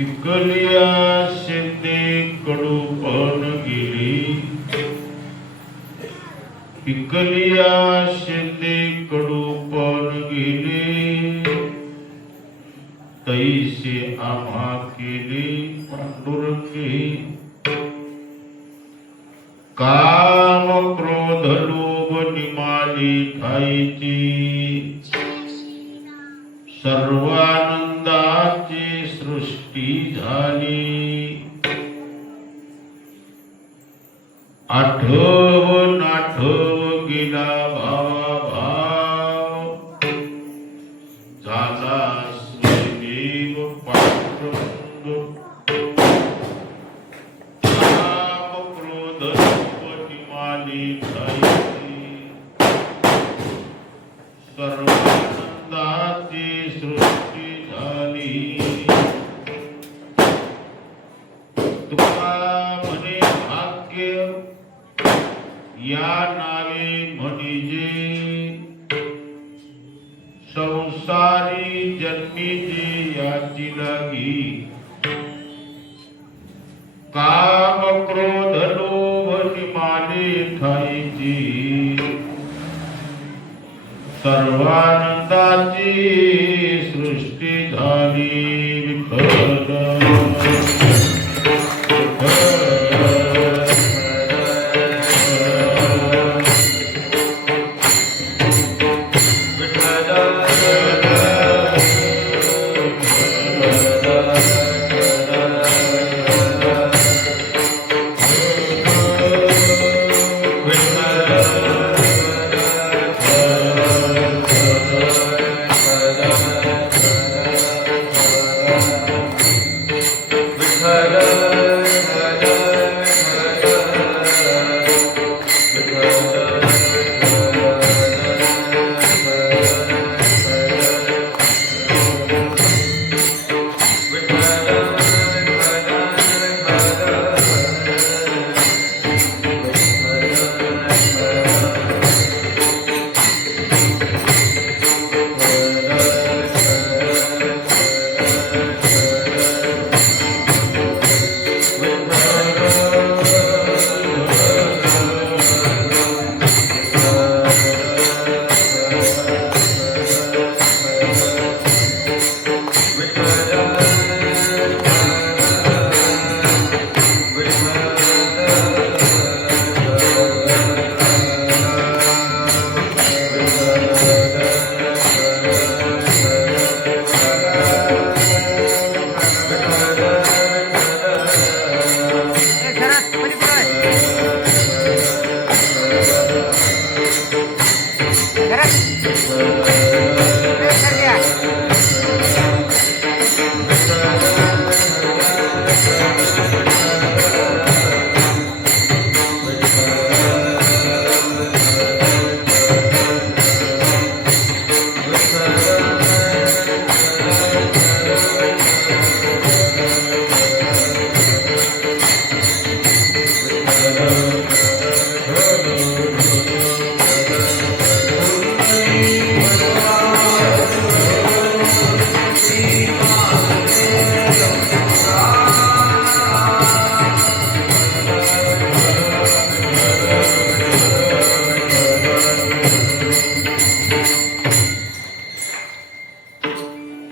पिकलिया शेते कडू पण गेली, पिकलिया शेते कडू पण गेले, तैसे आम्हा केले पांडुरंगे. काम क्रोध लोभ निमाली ठाईची, सर्वानंदाची सृष्टी झाली. आठव नाठव गेला भावा भाव, झाला स्वदेव पांडुरंग. काम क्रोध लोभ निमाली ठाईची, सर्वानंदाची सृष्टी झाली. तुका म्हणे भाग्य या नावे म्हणजे, संसारी जन्मीचे याची लागी. काम क्रोध लोभ निमाले ठाईची, सर्वानंदाची सृष्टी झाली. विठ्ठल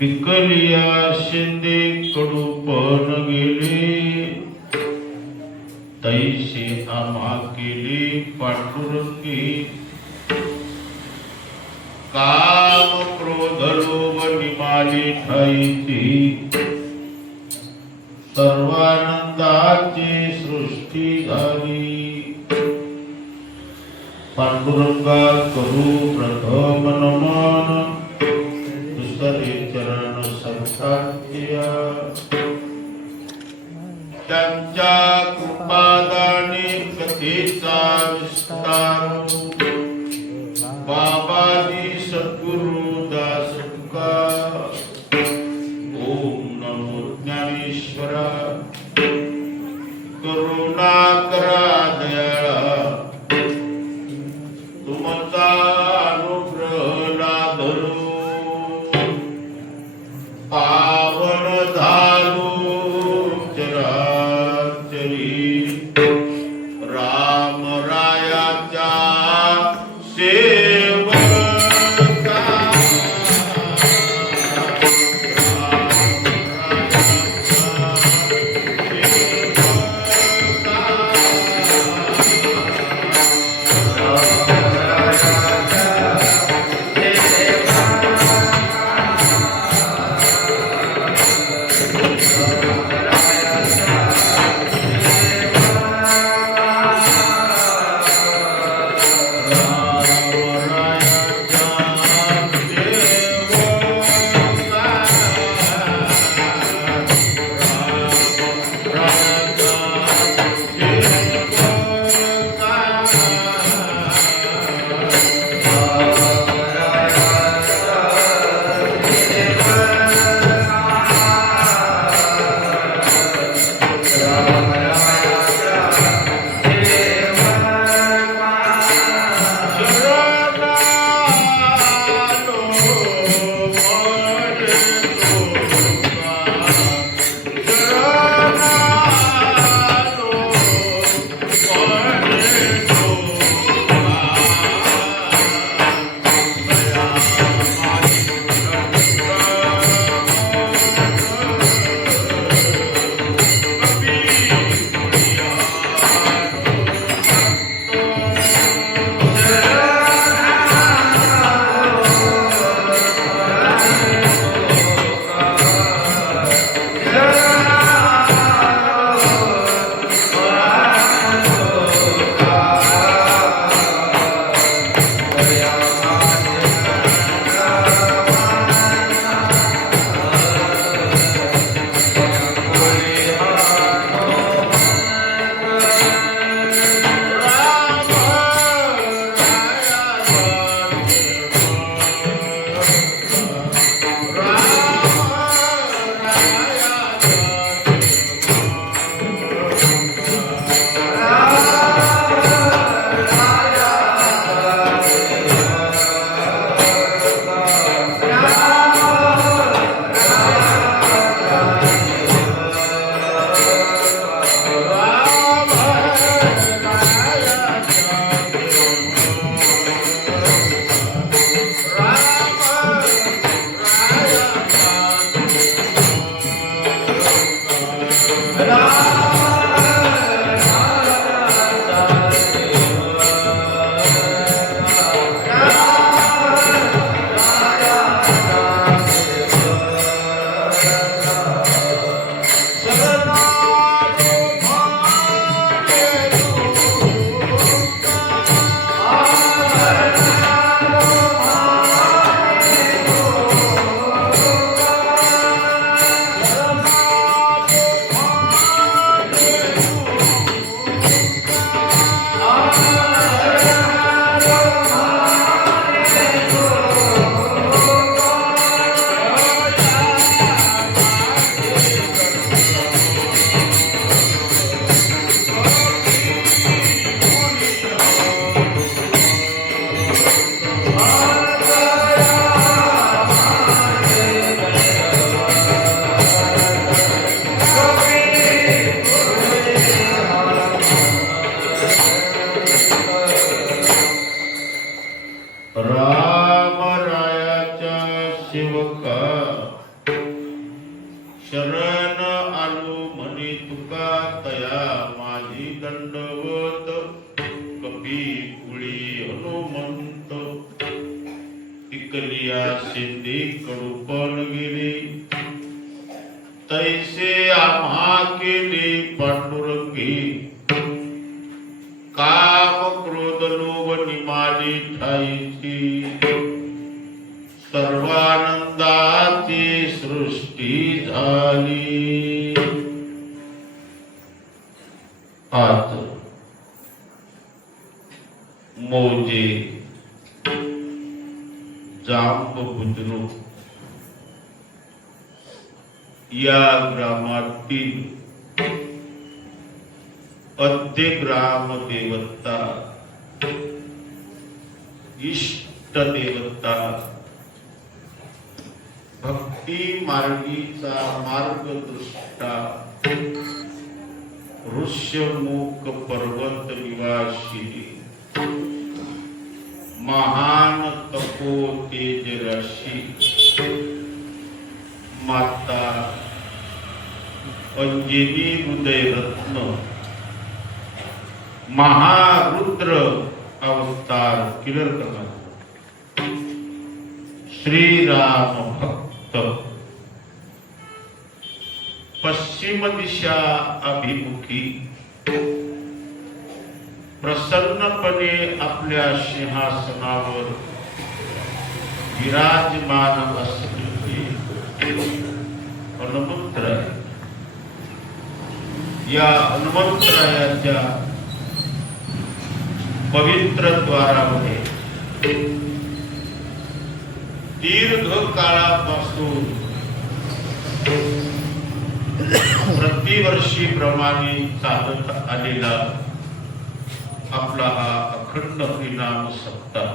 पिकलिया शेते कडू पण गेले, तैसे आम्हा केले पांडुरंगे. काम क्रोध लोभ निमाली ठाईची, सर्वानंदाची सृष्टी झाली. पांडुरंगा करू प्रथम नमन, दुसरे चरण संस्थात्या. त्यांच्या कृपादानी कथेचा विस्तार, बाबाजी सद्गुरु दास तुका. ओम नमो ज्ञानेश्वरा, करुणा करा दयाळा. तुमचा अनुग्रह लाभलो, पावन झालो आलो म्हणे तुका तया माझी दंडवत कपी कुळी हनुमंत इकलिया शेती कडूपण गेले तैसे आम्हा केले पांडुरंगी काम क्रोध लोभ निमाडी ठाईची सर्वानंदाची सृष्टी झाली. आज मोजे जांब बुद्रुक या ग्रामातील अद्य ग्राम देवता इष्ट देवता भक्ती मार्गीचा मार्गदृष्टा ऋष्यमुख पर्वत निवासी महान तपो तेज राशी माता अंजनी हृदय रत्न महारुद्र अवतार किलर करणार श्री राम भक्त पश्चिम दिशा अभिमुखी प्रसन्नपणे आपल्या सिंहासनावर विराजमान असलेले हनुमंतराय. या हनुमंतरायाच्या पवित्र द्वारामध्ये दीर्घ काळापासून प्रतिवर्षी प्रमाणे चालत आलेला आपला हा अखंड हरिनाम सप्ताह.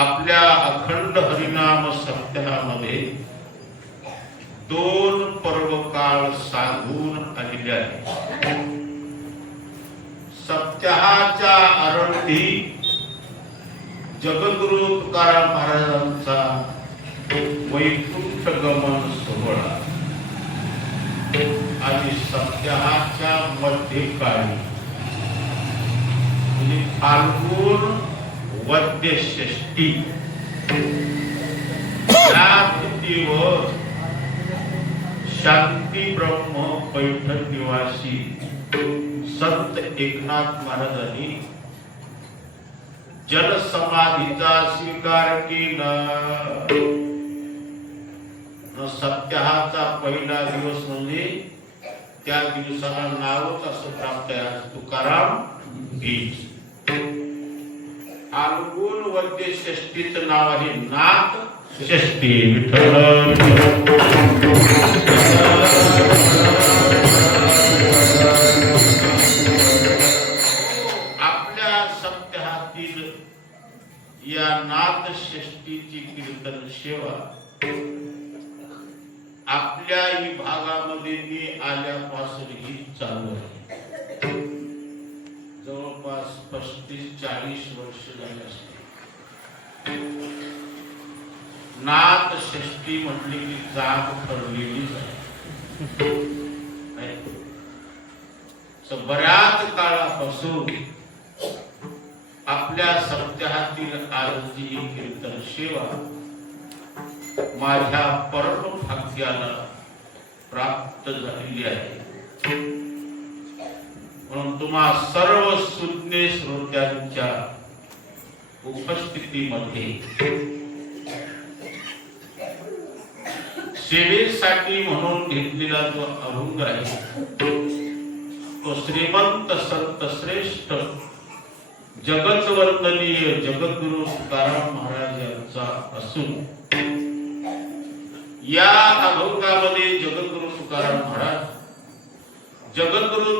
आपल्या अखंड हरिनाम सप्ताहामध्ये 2 पर्वकाळ साधून आलेले आहे. सप्ताहाच्या आरंभी जगद्गुरु तुकाराम महाराजांचा वैकुंठ गमन सोहळा आणि सप्ताहाच्या मध्यकाळी म्हणजे फाल्गुन वद्य षष्ठी या तिथीवर शांती ब्रह्म पैठण निवासी संत एकनाथ महाराजांनी जल समाधीचा स्वीकार केला. सप्ताहाचा पहिला दिवस म्हणजे त्या दिवसाला नावच असं प्राप्त आहे तुकाराम बीज. फाल्गुन वद्य षष्ठीचं नाव आहे नाथ षष्ठी. विठ्ठल आपल्या सप्ताहातील या नाथ षष्ठीची कीर्तन सेवा आपल्या ही भागामध्ये मी आल्यापासून ही चालू आहे. जवळपास 35-40 वर्ष झाले असते. नाथ षष्ठी म्हटली की जाग ठरलेलीच आहे. बऱ्याच काळापासून आपल्या सप्ताहातील आरती कीर्तन सेवा माझ्या परम भाग्याला प्राप्त झालेली आहे. म्हणून तुम्हा सर्व सुज्ञ श्रोत्यांच्या उपस्थितीमध्ये सेवेसाठी म्हणून घेतलेला जो अभंग आहे तो श्रीमंत संत श्रेष्ठ जगतवंदनीय जगद्गुरु तुकाराम महाराज यांचा असून या अभंगामध्ये जगद्गुरु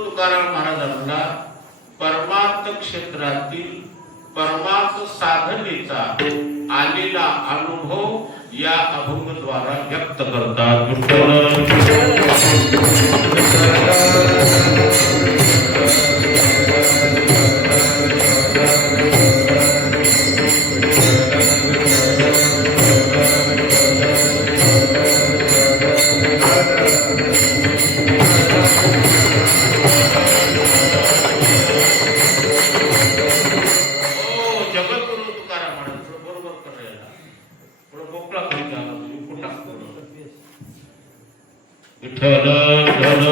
तुकाराम महाराजांना परमार्थ क्षेत्रातील परमार्थ साधनेचा आलेला अनुभव या अभंगद्वारा व्यक्त करतात. विठ्ठल धन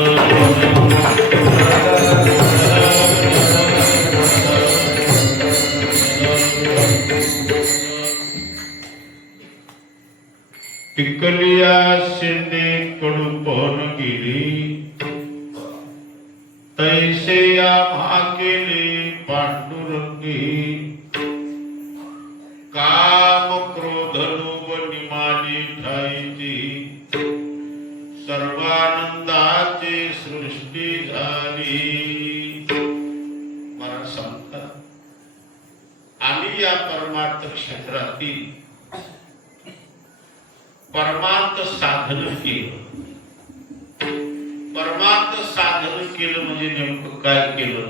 टिकलिया शिंदे कडूपण गेली तैसे या भाकेले पांडुरंगी काम क्रोध लोभ निमाली ठाईची सर्वानंदाची सृष्टी झाली. मला सांगतात आम्ही या परमार्थ क्षेत्रातील परमार्थ साधन केलं. परमार्थ साधन केलं म्हणजे नेमकं काय केलं?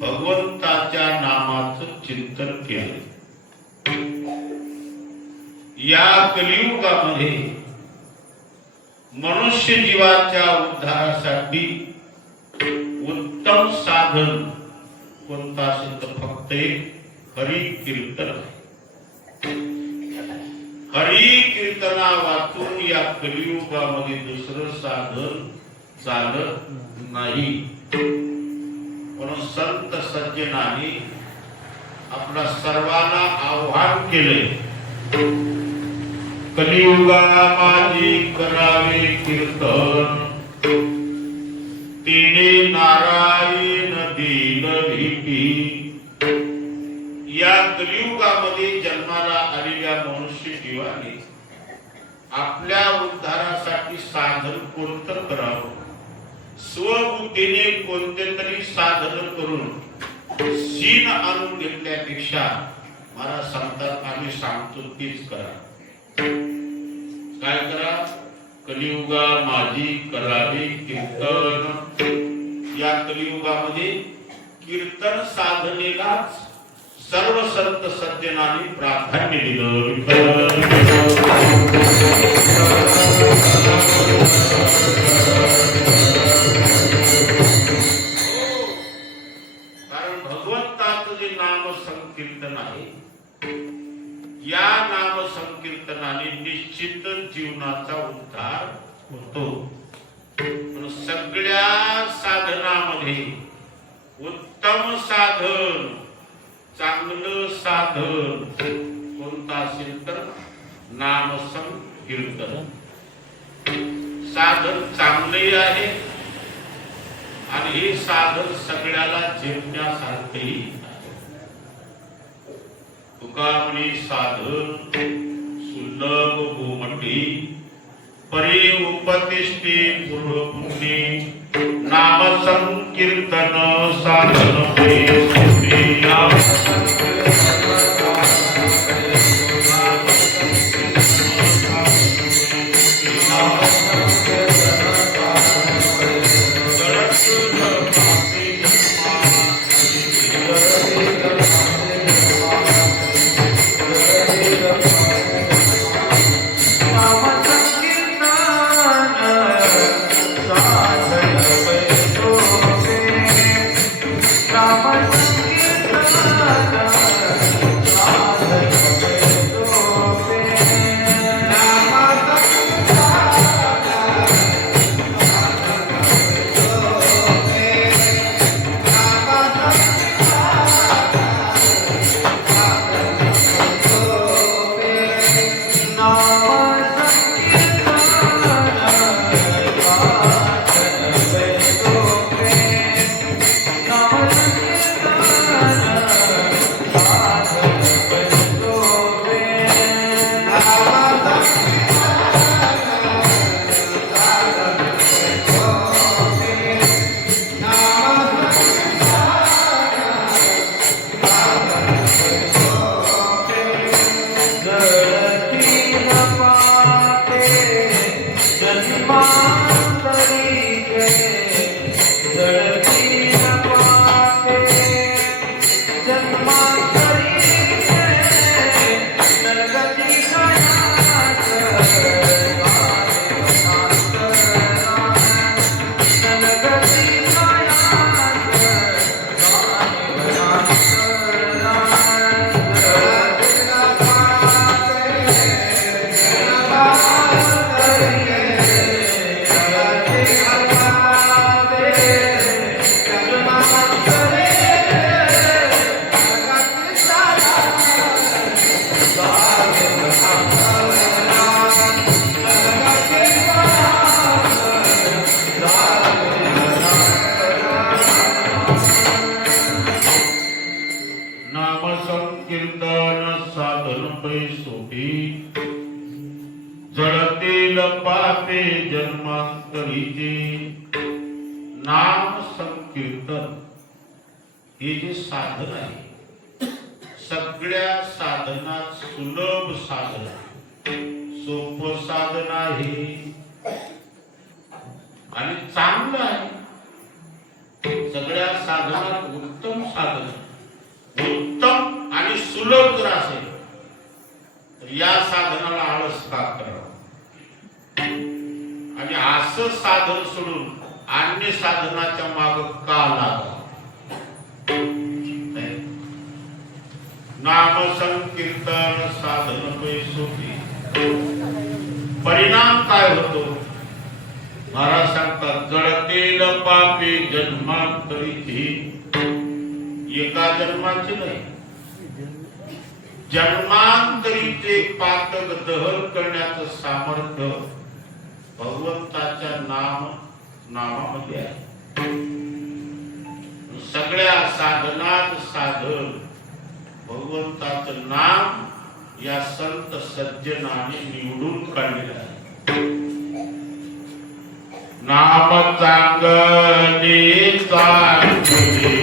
भगवंताच्या नामाचं चिंतन केलं. या कलियुगामध्ये मनुष्य जीवाच्या उद्धारासाठी उत्तम साधन कोणतं असेल तर फक्त एक हरी कीर्तन आहे. हरी कीर्तना वाचून या कलियुगामध्ये दुसरं साधन चालत नाही. म्हणून संत सज्जनांनी आपल्या सर्वांना आव्हान केले, कलियुगा माझी करावे कीर्तन, तिने नारायण दीन भीती. या कलियुगामध्ये जन्माला आलेल्या मनुष्य जीवाने आपल्या उद्धारासाठी साधन कोणतं करावं, स्वबुद्धीने कोणते तरी साधन करून सीन आणून घेतल्यापेक्षा मला सांगतात आम्ही सांगतो तीच करा. काय करा? कलियुगा माझी करावी कीर्तन. या कलियुगामध्ये कीर्तन साधनेलाच सर्व संत सज्जनांनी प्राधान्य दिलं. कारण भगवंताचं जे नाम संकीर्तन आहे, या नाम संकीर्तनाने निश्चित जीवनाचा उद्धार होतो. सगळ्या साधनामध्ये उत्तम साधन, चांगलं साधन कोणतं असेल तर नाम संकीर्तन. साधन चांगले आहे आणि हे साधन सगळ्याला झेपण्यासारखेही. तुका म्हणे साधन सुलभ भूमंडी परी उपतिष्ठे पूर्व पुण्ये, नाम संकीर्तन साधन पापे जन्मांतरीचे नाम संकीर्तन हे जे साधन आहे, सगळ्या साधनात सुलभ साधन, सोपं साधन आहे आणि चांगलं आहे. सगळ्या साधनात उत्तम साधन, उत्तम आणि सुलभ जर असेल तर या साधनाला आळस का करावं आणि असं साधन सोडून अन्य साधनाच्या माग का लागावं? नाम संकीर्तन साधन पैसोटी परिणाम काय होतो? महाराज सांगतात, जळतेल पापे जन्मांतरीची, एका जन्माचे नाही, जन्मांतरीचे पातक दहन करण्याचं सामर्थ्य भगवंताच्या नामामध्ये आहे. सगळ्या साधनात साधन भगवंताचं नाम या संत सज्जनाने निवडून काढलेलं आहे. नाम चांगले चांगले,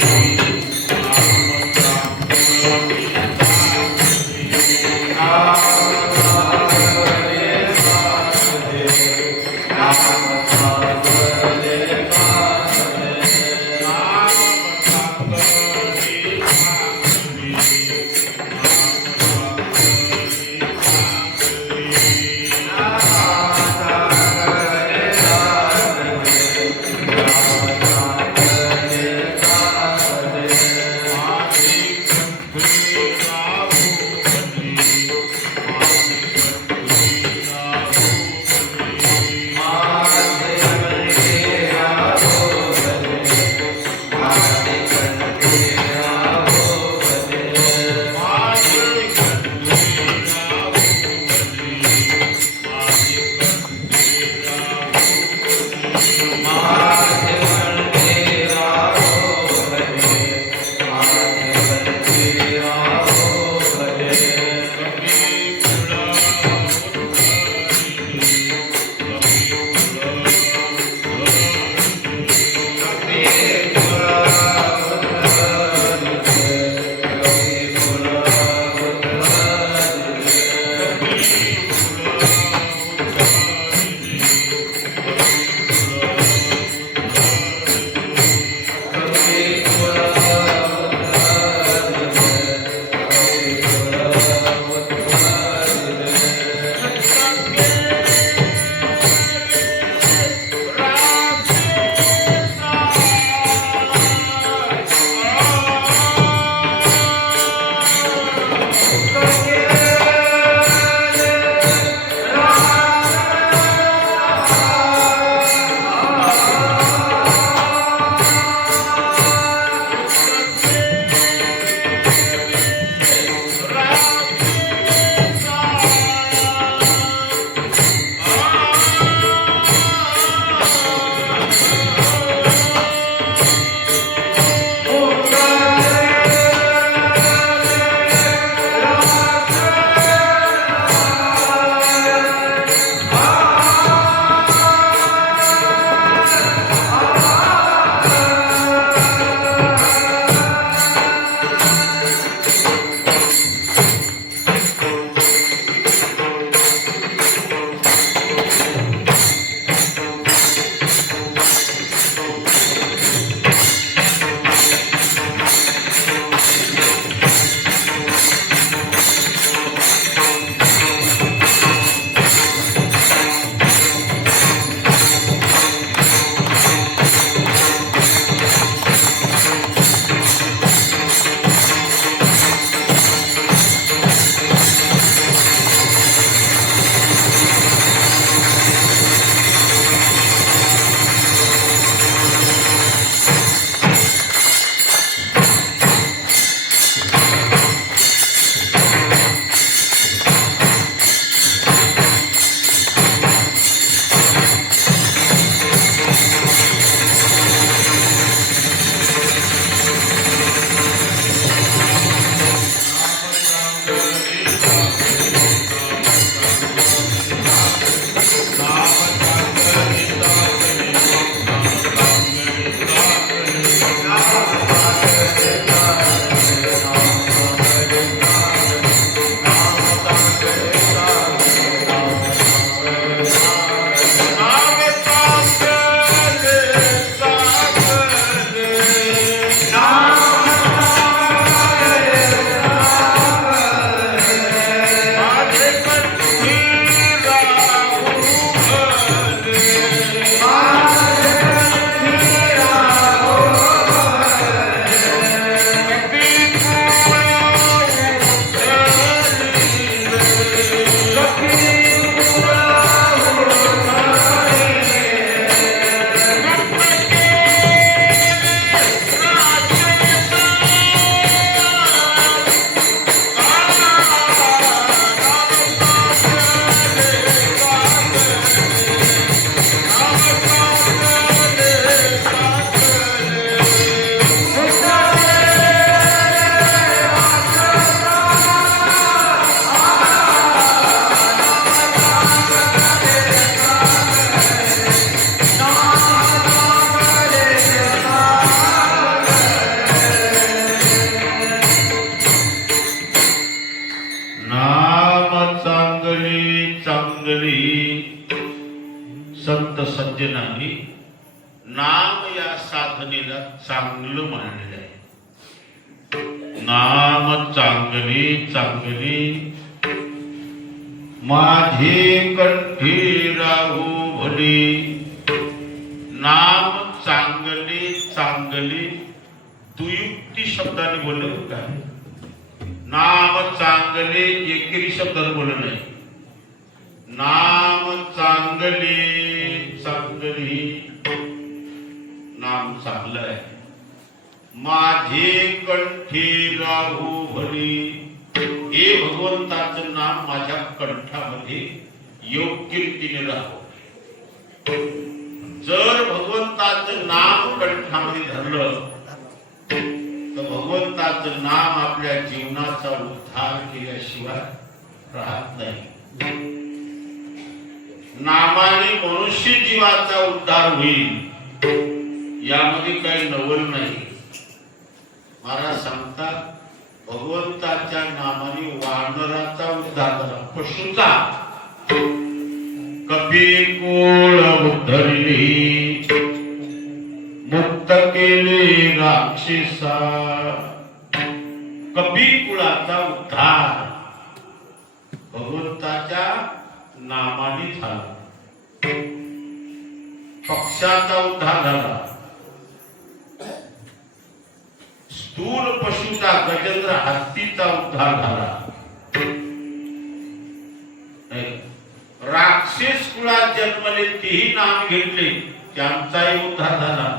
संत सज्जनांनी नाम या साधनेला चांगलं मानलेलं आहे. नाम चांगले चांगले माझे कंठी राहू भले. नाम चांगले चांगले दुयुक्ती शब्दाने बोलले काय. नाम चांगले एकेरी शब्दाने बोलले नाही. नाम चांगले चांगले नाम चांगलं आहे. माझे कंठी राहू भले. हे भगवंताचं नाम माझ्या कंठामध्ये योग्य रीतीने राहो. जर भगवंताचं नाम कंठामध्ये धरलं तर भगवंताचं नाम आपल्या जीवनाचा उद्धार केल्याशिवाय राहत नाही. नामाने मनुष्य जीवाचा उद्धार होईल यामध्ये काही नवल नाही. महाराज सांगतात भगवंताच्या नामाने वानराचा उद्धार झाला, पशुचा. कपिकुळ उद्धरली मुक्त केले राक्षसा. कपिकुळाचा उद्धार भगवंताच्या नामाने झाला. पक्षाचा उद्धार झाला. स्थूल पशुचा गजेंद्र हत्तीचा उद्धार झाला. राक्षस कुळात जन्मले तेही नाम घेतले त्यांचाही उद्धार झाला.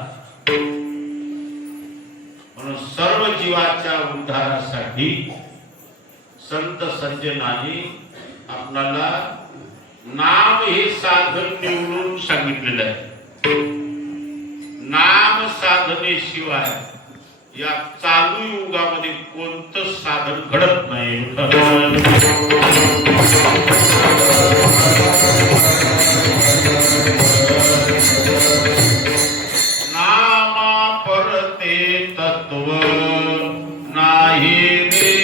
म्हणून सर्व जीवाच्या उद्धारासाठी संत सज्जनांनी आपल्याला नाम हे साधन निवडून सांगितलेलं आहे. नाम साधनेशिवाय या चालू युगामध्ये कोणतं साधन घडत नाही. नामा परते तत्व नाही रे.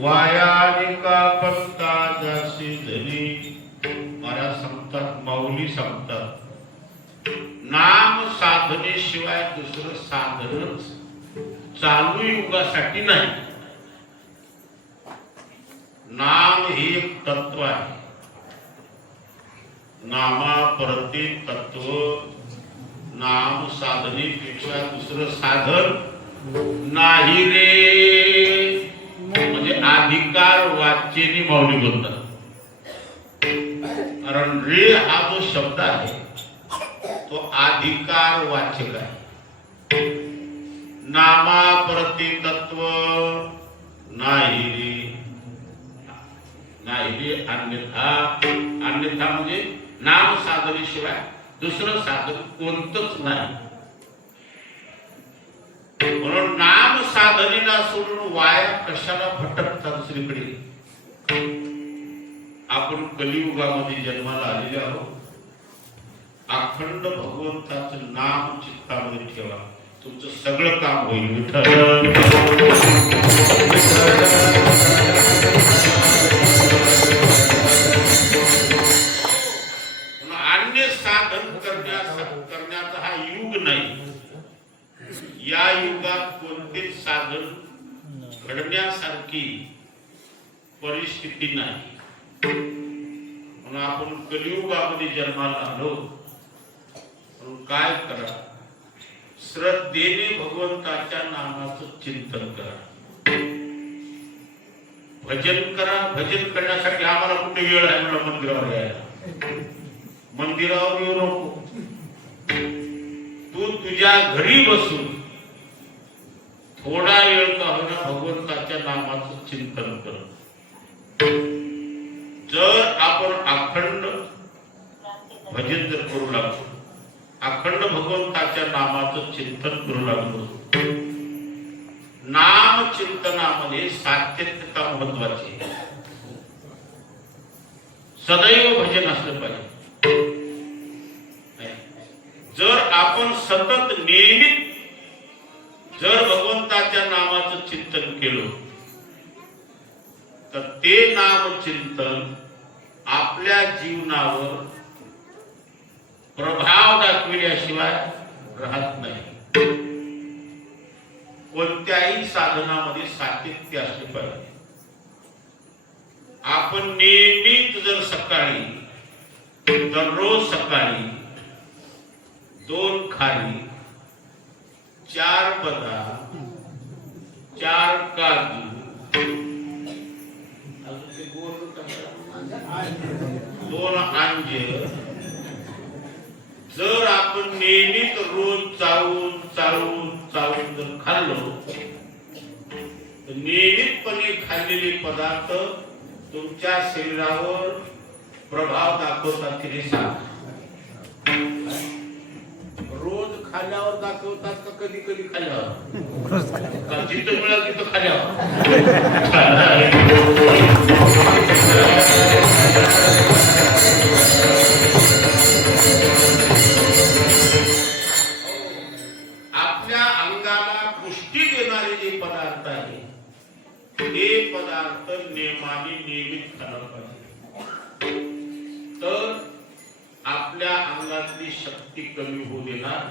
वायानिका पंता जासी धनी. महाराज सांगतात, माऊली सांगतात, नाम साधनेशिवाय दुसरं साधनच चालू युगासाठी नाही. नाम हे एक तत्व आहे. नामापरते तत्व. नाम साधनेपेक्षा दुसरं साधन नाही रे. म्हणजे अधिकार वाच्यनी माऊली बोलतात. कारण रे हा जो शब्द आहे तो अधिकार वाचक आहे. नामापरते तत्व नाही रे. नाही रे अन्यथा. अन्यथा म्हणजे नाम साधनेशिवाय दुसरं साधन कोणतंच नाही. म्हणून नाम साधनेला सोडून वाया कशाला भटकता दुसरीकडे. आपण कलियुगामध्ये जन्माला आलेले आहोत. अखंड भगवंताचं नाम चित्तामध्ये ठेवा. तुमचं सगळं काम होईल. विठ्ठल अन्य साधन करण्याचा हा युग नाही. या युगात कोणतेच साधन घडण्यासारखी परिस्थिती नाही. म्हणून आपण कलियुगामध्ये जन्माला आलो. म्हणून काय करा, श्रद्धेने भगवंताच्या नामाचं चिंतन करा. भजन करा. भजन करण्यासाठी आम्हाला कुठे वेळ आहे मला मंदिरावर यायला. मंदिरावर येऊ नको. तू तुझ्या घरी बसून थोडा वेळ का होईना भगवंताच्या नामाचं चिंतन कर. जर आपण अखंड भजन जर करू लागलो, अखंड भगवंताच्या नामाचं चिंतन करू लागलो, नाम चिंतनामध्ये सातत्यता महत्वाची. सदैव भजन असलं पाहिजे. जर आपण सतत नेहमी जर भगवंताच्या नामाचं चिंतन केलं तर ते नामचिंतन आपल्या जीवनावर प्रभाव दाखविल्याशिवाय राहत नाही. कोणत्याही साधनामध्ये सातत्य असले पाहिजे. आपण नेहमीच जर सकाळी दररोज सकाळी 2 खारी, 4 बदाम, 4 काजू, 2 अंजीर जर आपण नेहमीच रोज चावून चावून चावून जर खाल्लो तर नियमितपणे खाल्लेले पदार्थ तुमच्या शरीरावर प्रभाव दाखवतात. हे सांग. रोज खाल्यावर दाखवतात का कधी कधी खाल्यावर? जिथं मिळाल तिथं खाल्यावर. आपल्या अंगाला पुष्टी देणारे जे पदार्थ आहे ते पदार्थ नेमाने नियमित खायला पाहिजे. तर आपल्या अंगातली शक्ती कमी होऊ देणार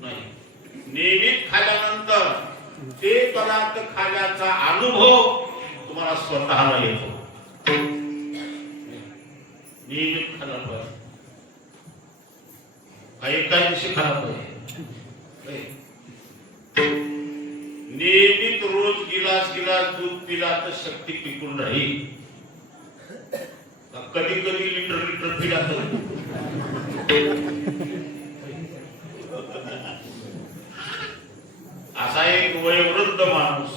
नाही. नियमित खाल्यानंतर ते पदार्थ खाण्याचा अनुभव तुम्हाला स्वतःला येतो. नियमित खायला पाहिजे. एका दिवशी खायला पाहिजे. नियमित रोज गिलास गिलास दूध पिला तर शक्ती टिकून राहील. कधी कधी लिटर लिटर पिला तर असा एक वयोवृद्ध माणूस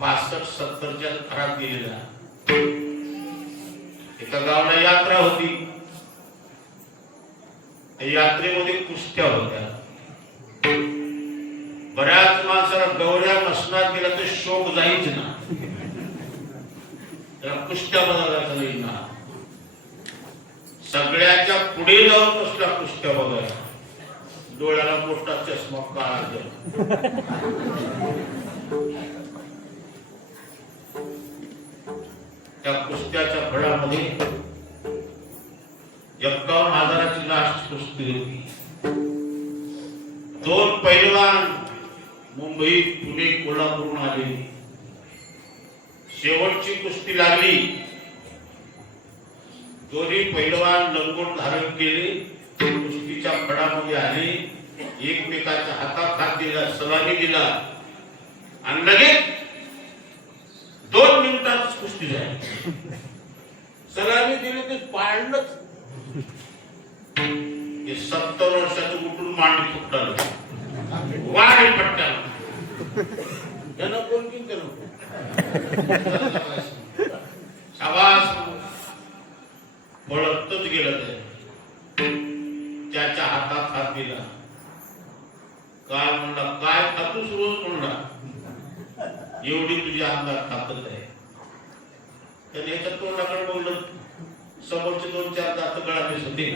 65-70च्या घरात गेलेला. एका गावाला यात्रा होती. यात्रेमध्ये कुस्त्या होत्या. बऱ्याच माणसाला गौऱ्या मसनात गेला तर शोक जायच ना. त्याला कुस्त्या बघायला नाही ना. सगळ्याच्या पुढे जाऊन कसला कुस्त्या बघायला. डोळ्याला मोठा चष्मा काढा. त्या कुस्त्याच्या फळामध्ये 51,000ची लास्ट कुस्ती होती. दोन पैलवान मुंबई पुणे कोल्हापूरून आले. शेवटची कुस्ती लागली. दोन्ही पैलवान लंगोट धारण केले, कुस्तीच्या फडामध्ये आले, एकमेकाच्या हातात हात दिला, सलामी दिला आणि लगेच 2 मिनिटात कुस्ती झाली. सलामी दिली ते पाळलंच. 70 वर्षाचं उठून मांडी फुटलं वाढ पट्ट्याला. त्यानं कोण की त्यानं शाबास पळतच गेलं. त्याच्या हातात हात दिला. काय म्हणला, काय खातूस रोज म्हणला, एवढी तुझ्या अंगात ताकद आहे. त्याने ह्याच्या तोंडाकडे बोललं. समोरचे 2-4 दात गळाले होते.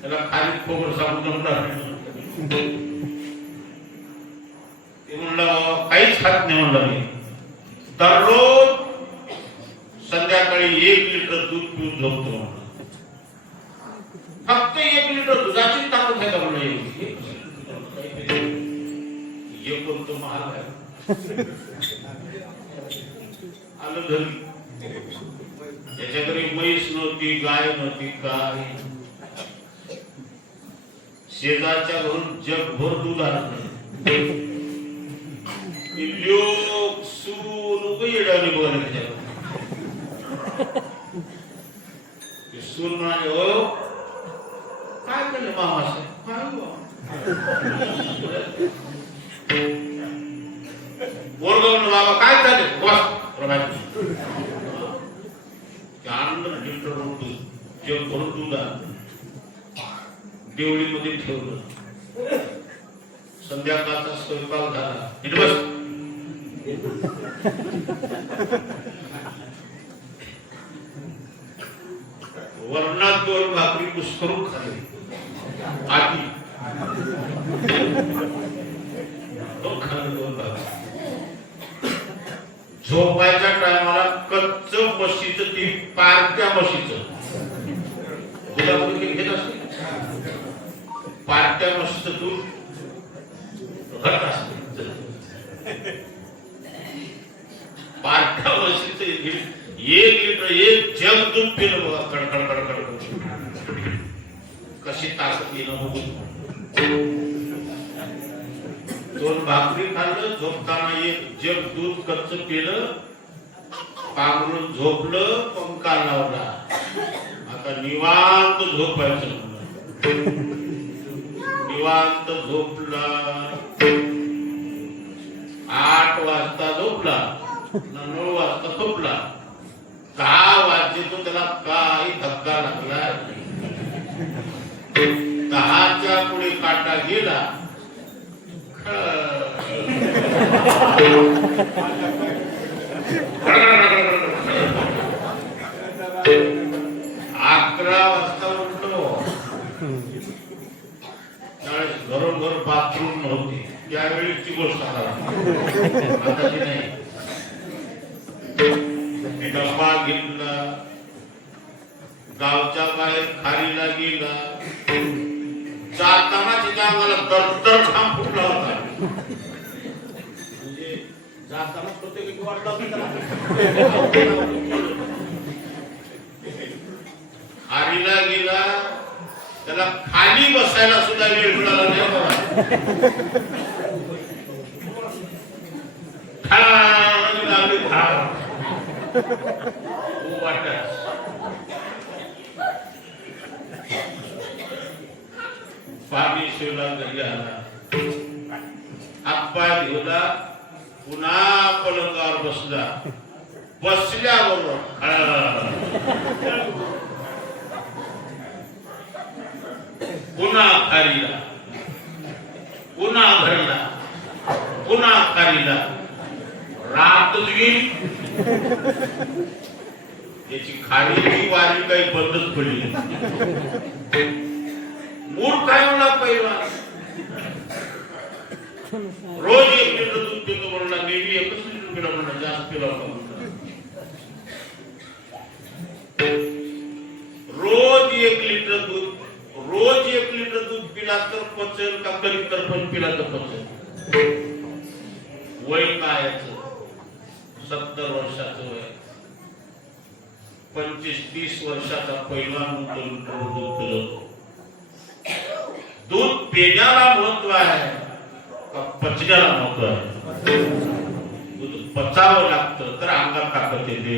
त्याला खाली खोबर सांगून जमणार. ते म्हणलं काहीच खात नाही म्हणलं मी. दररोज संध्याकाळी 1 लिटर दूध पिऊन झोपतो म्हणलं. फक्त 1 लिटर दुधाची ताकद आहे का म्हणलं. हे कोणतं महाग आहे. आलं घरी. त्याच्या घरी म्हैस नव्हती, गाय नव्हती, काय. शेजारच्या घरून जगभर दूध आणलं. सून म्हणाले, हो काय केलं मामासाहेब, काय बोलगाव बाबा काय झाले. लिटर दूध जग भरून दूध देवळीमध्ये ठेवलं. संध्याकाळचा स्वयंपाक झाला. वरणात 2 भाकरी कुस्करून खाल्ली. आधी 2 भाकरी. झोपायच्या टायमाला कच्च म्हशीचं ती पार्ट्या म्हशीचं दुधामध्ये घेत असते. पार्ट्या म्हशीचं दूध घट असते. पार्ट्या म्हशीचं 1 लिटर 1 जग दूध पिलं बघा. कडकड कडकड कशी ताकद येणं बघून 2 भाकरी खाल्लं. झोपताना 1 जग दूध कच्च पिलं. पांघरून झोपलं. पंखा लावला. आता निवांत झोपायचं. निवांत झोपला. 8 वाजता झोपला. 9 वाजता झोपला. 10 वाजेतो त्याला काही धक्का लागला. 10च्या पुढे काटा गेला. 11 वाजता उठलो. घरोघर बाथरूम नव्हती त्यावेळीची गोष्ट आताची नाही. डब्बा घेतला. गावच्या बाहेर खारीला गेला. जाताना तिच्या अंगाला दरदर घाम फुटला होता. म्हणजे जाताना प्रत्येक वाटला होता. खारीला गेला. त्याला खाली बसायला सुद्धा वेळ मिळाला नाही. पाणी शिवला. घरी आला. हातपाय धुवला. पुन्हा पलंगावर बसला. बसल्याबरोबर पुन्हा खारीला. पुन्हा भरला. पुन्हा खारीला. रातच गेली. त्याची खारीची वारी काही बंदच पडली. मूड काय म्हणला पहिला. रोज 1 लिटर दूध पितो म्हणला. नेहमी 1च लिटर पिला म्हणला. जास्त पिला म्हणला. रोज 1 लिटर दूध रोज रोज 1 लिटर दूध पिला तर पचेल का कधी तर पण पिला तर पचेल? वय काय 70 वर्षाचं वय, 25-30 वर्षाचा पैलवान दूध पिण्याला महत्व आहे का पचण्याला महत्व आहे? दूध पचावं लागतं तर अंगात ताकद येते.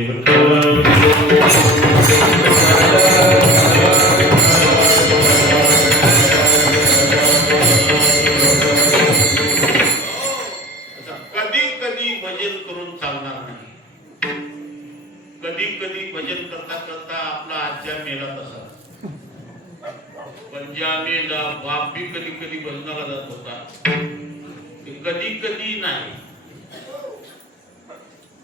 कधी कधी भजन करून चालणार नाही. कधी कधी भजन करता करता आपला आज्या मेला तसा, पण ज्या मेला बाप बी कधी कधी भजनाला जात होता, कधी कधी नाही.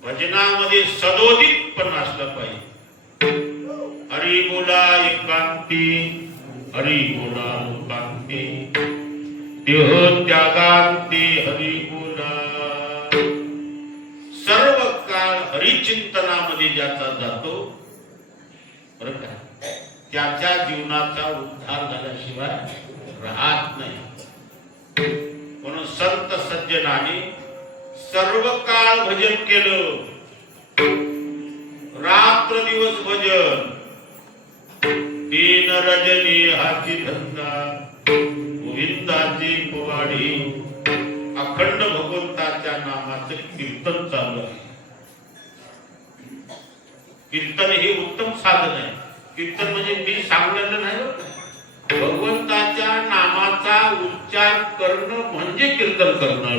भजनामध्ये सदोदित पण असलं पाहिजे. हरी बोला एकांती, हरी बोला लोकांती, देह त्यागांती हरी बोला. सर्व काळ हरिचिंतनामध्ये ज्याचा जातो बरं का, त्याच्या जीवनाचा उद्धार झाल्याशिवाय राहत नाही. म्हणून संत सज्जनाने सर्व काळ भजन केलं, रात्र दिवस भजन. दिन रजनी हाची धंदा, गोविंदाची पोवाडी, अखंड भगवंताच्या नामाचं कीर्तन चालू आहे. कीर्तन हे उत्तम साधन आहे. कीर्तन म्हणजे मी सांगलेलं नाही, भगवंताच्या नामाचा उच्चार करणं म्हणजे कीर्तन करणं.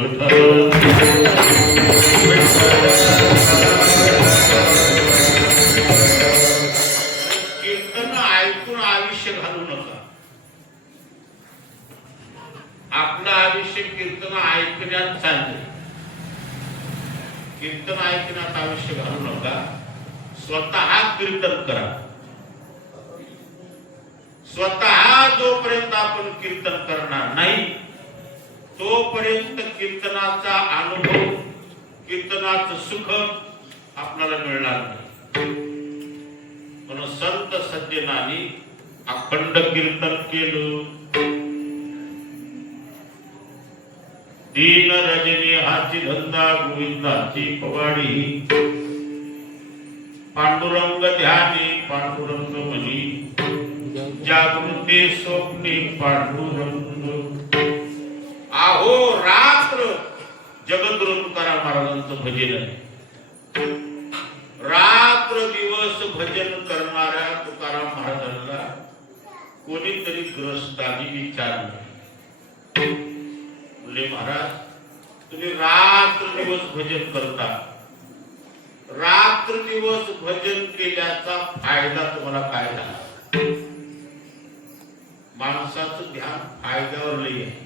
कीर्तन ऐकून आयुष्य घालू नका. आपलं आयुष्य कीर्तन ऐकण्यात चाललंय. कीर्तन ऐकण्यात आयुष्य घालू नका. स्वतः कीर्तन करा. स्वतः जोपर्यंत आपण कीर्तन करणार नाही तोपर्यंत कीर्तनाचा अनुभव, कीर्तनाचं सुख आपल्याला मिळणार नाही. म्हणून संत सज्जनांनी अखंड कीर्तन केलं. दिन रजनी हाची धंदा, गोविंदाची पवाडी, पांडुरंग ध्यानी पांडुरंग मनी, जागृती स्वप्नी पांडुरंग. आहो रात्र जगद्गुरु तुकाराम महाराजांचं भजन आहे. रात्र दिवस भजन करणाऱ्या तुकाराम महाराजांना कोणीतरी ग्रस्तांनी विचारलं, बोले महाराज तुम्ही रात्र दिवस भजन करता, रात्र दिवस भजन केल्याचा फायदा तुम्हाला काय झाला? माणसाचं ध्यान फायद्यावर लई आहे.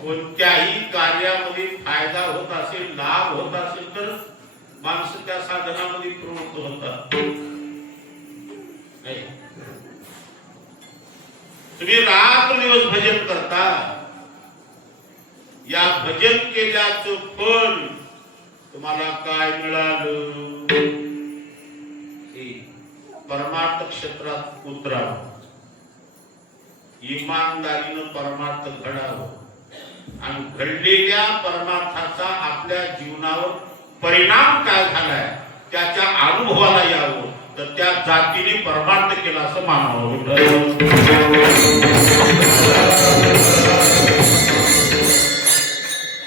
कोणत्याही कार्यामध्ये फायदा होत असेल, लाभ होत असेल तर माणसं त्या साधनामध्ये प्रवृत्त होतात. नाही, तुम्ही रात्र दिवस भजन करता, या भजन केल्याचं फळ तुम्हाला काय मिळालं? परमार्थ क्षेत्रात उतरावं, इमानदारीनं परमार्थ घडावं आणि घडलेल्या परमार्थाचा आपल्या जीवनावर परिणाम काय झालाय त्याच्या अनुभवाला यावं, तर त्या जातीने परमार्थ केला असं मानावं.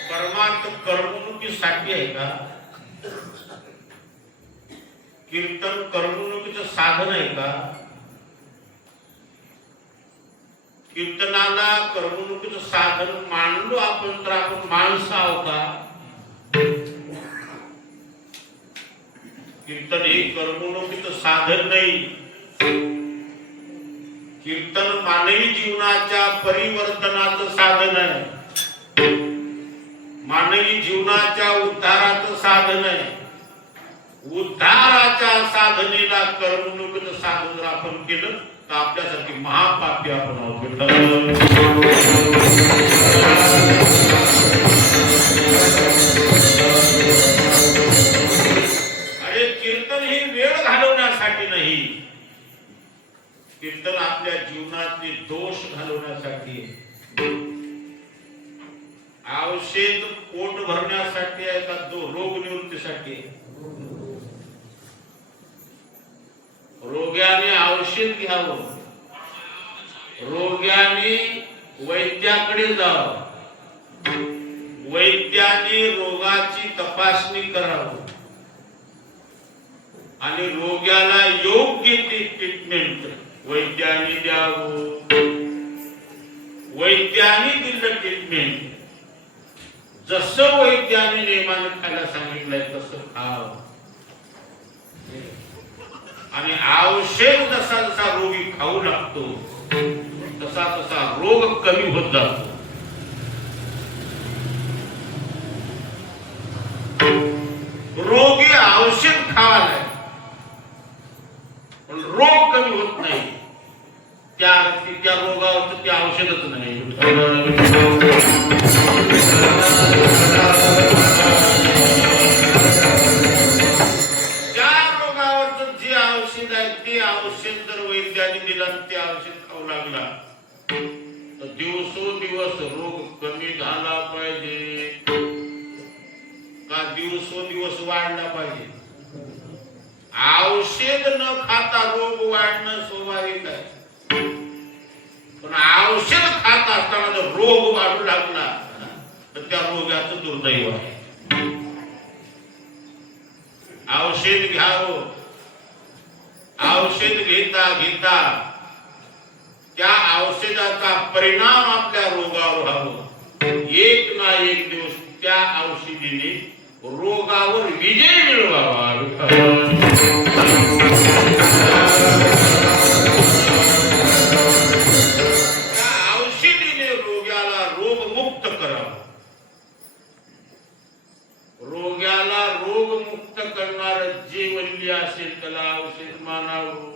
परमार्थ करमणुकीसाठी आहे का? कीर्तन करमणुकीचं साधन आहे का? कीर्तनाला करमणुकीचं साधन मानलो आपण तर आपण माणसं आहोत का? कीर्तन हे करमणुकीचं साधन नाही. कीर्तन मानवी जीवनाच्या परिवर्तनाचं साधन आहे, मानवी जीवनाच्या उद्धाराचं साधन आहे. उद्धाराच्या साधनेला करमणुकीचं साधन जर आपण केलं तर आपल्यासाठी महापापी आपण आहोत. अरे कीर्तन ही वेळ घालवण्यासाठी नाही, कीर्तन आपल्या जीवनातले दोष घालवण्यासाठी आहे. औषध पोट भरण्यासाठी आहे का रोग निवृत्तीसाठी आहे? रोग्याने औषध घ्यावं, रोग्याने वैद्याकडे जावं, वैद्याने रोगाची तपासणी करावी आणि रोग्याला योग्य ती ट्रीटमेंट वैद्याने द्यावं. वैद्याने दिलं ट्रीटमेंट, जसं वैद्याने नियमाने खायला सांगितलंय तसं खावं. आणि औषध जसा जसा रोगी खाऊ लागतो तसा तसा रोग कमी होत जातो. रोगी औषध खावायला पण रोग कमी होत नाही, त्या रोगावर ते औषधच नाही. ज्या रोगावर जे औषध आहे ते औषध जर वैद्याने दिला ते औषध खाऊ लागला तर दिवसोदिवस रोग कमी झाला पाहिजे का दिवसोदिवस वाढला पाहिजे? औषध न खाता रोग वाढणं स्वाभाविक आहे, पण औषध खात असताना जर रोग वाढू लागला तर त्या रोगाचं दुर्दैव आहे. औषध घ्यावं, औषध घेता घेता त्या औषधाचा परिणाम आपल्या रोगावर व्हावं. एक ना एक दिवस त्या औषधीने रोगावर विजय मिळवावा. त्या औषधीने रोग्याला रोगमुक्त करावं. रोग्याला रोगमुक्त करणार जे वल्ली असेल त्याला औषध मानावं.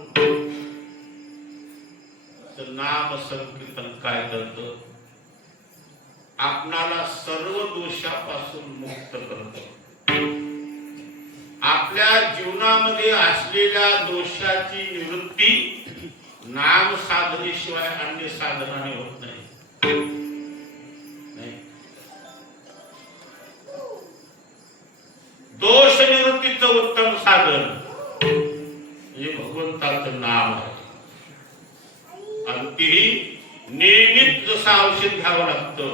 नाम संकीर्तन काय करतं? आपणाला सर्व दोषापासून मुक्त करतो. आपल्या जीवनामध्ये असलेल्या दोषाची निवृत्ती नाम साधनेशिवाय अन्य साधनाने होत नाही. दोष निवृत्तीचं उत्तम साधन हे भगवंताचं नाम आहे. आणि तेही नियमित जसं औषध घ्यावं लागतं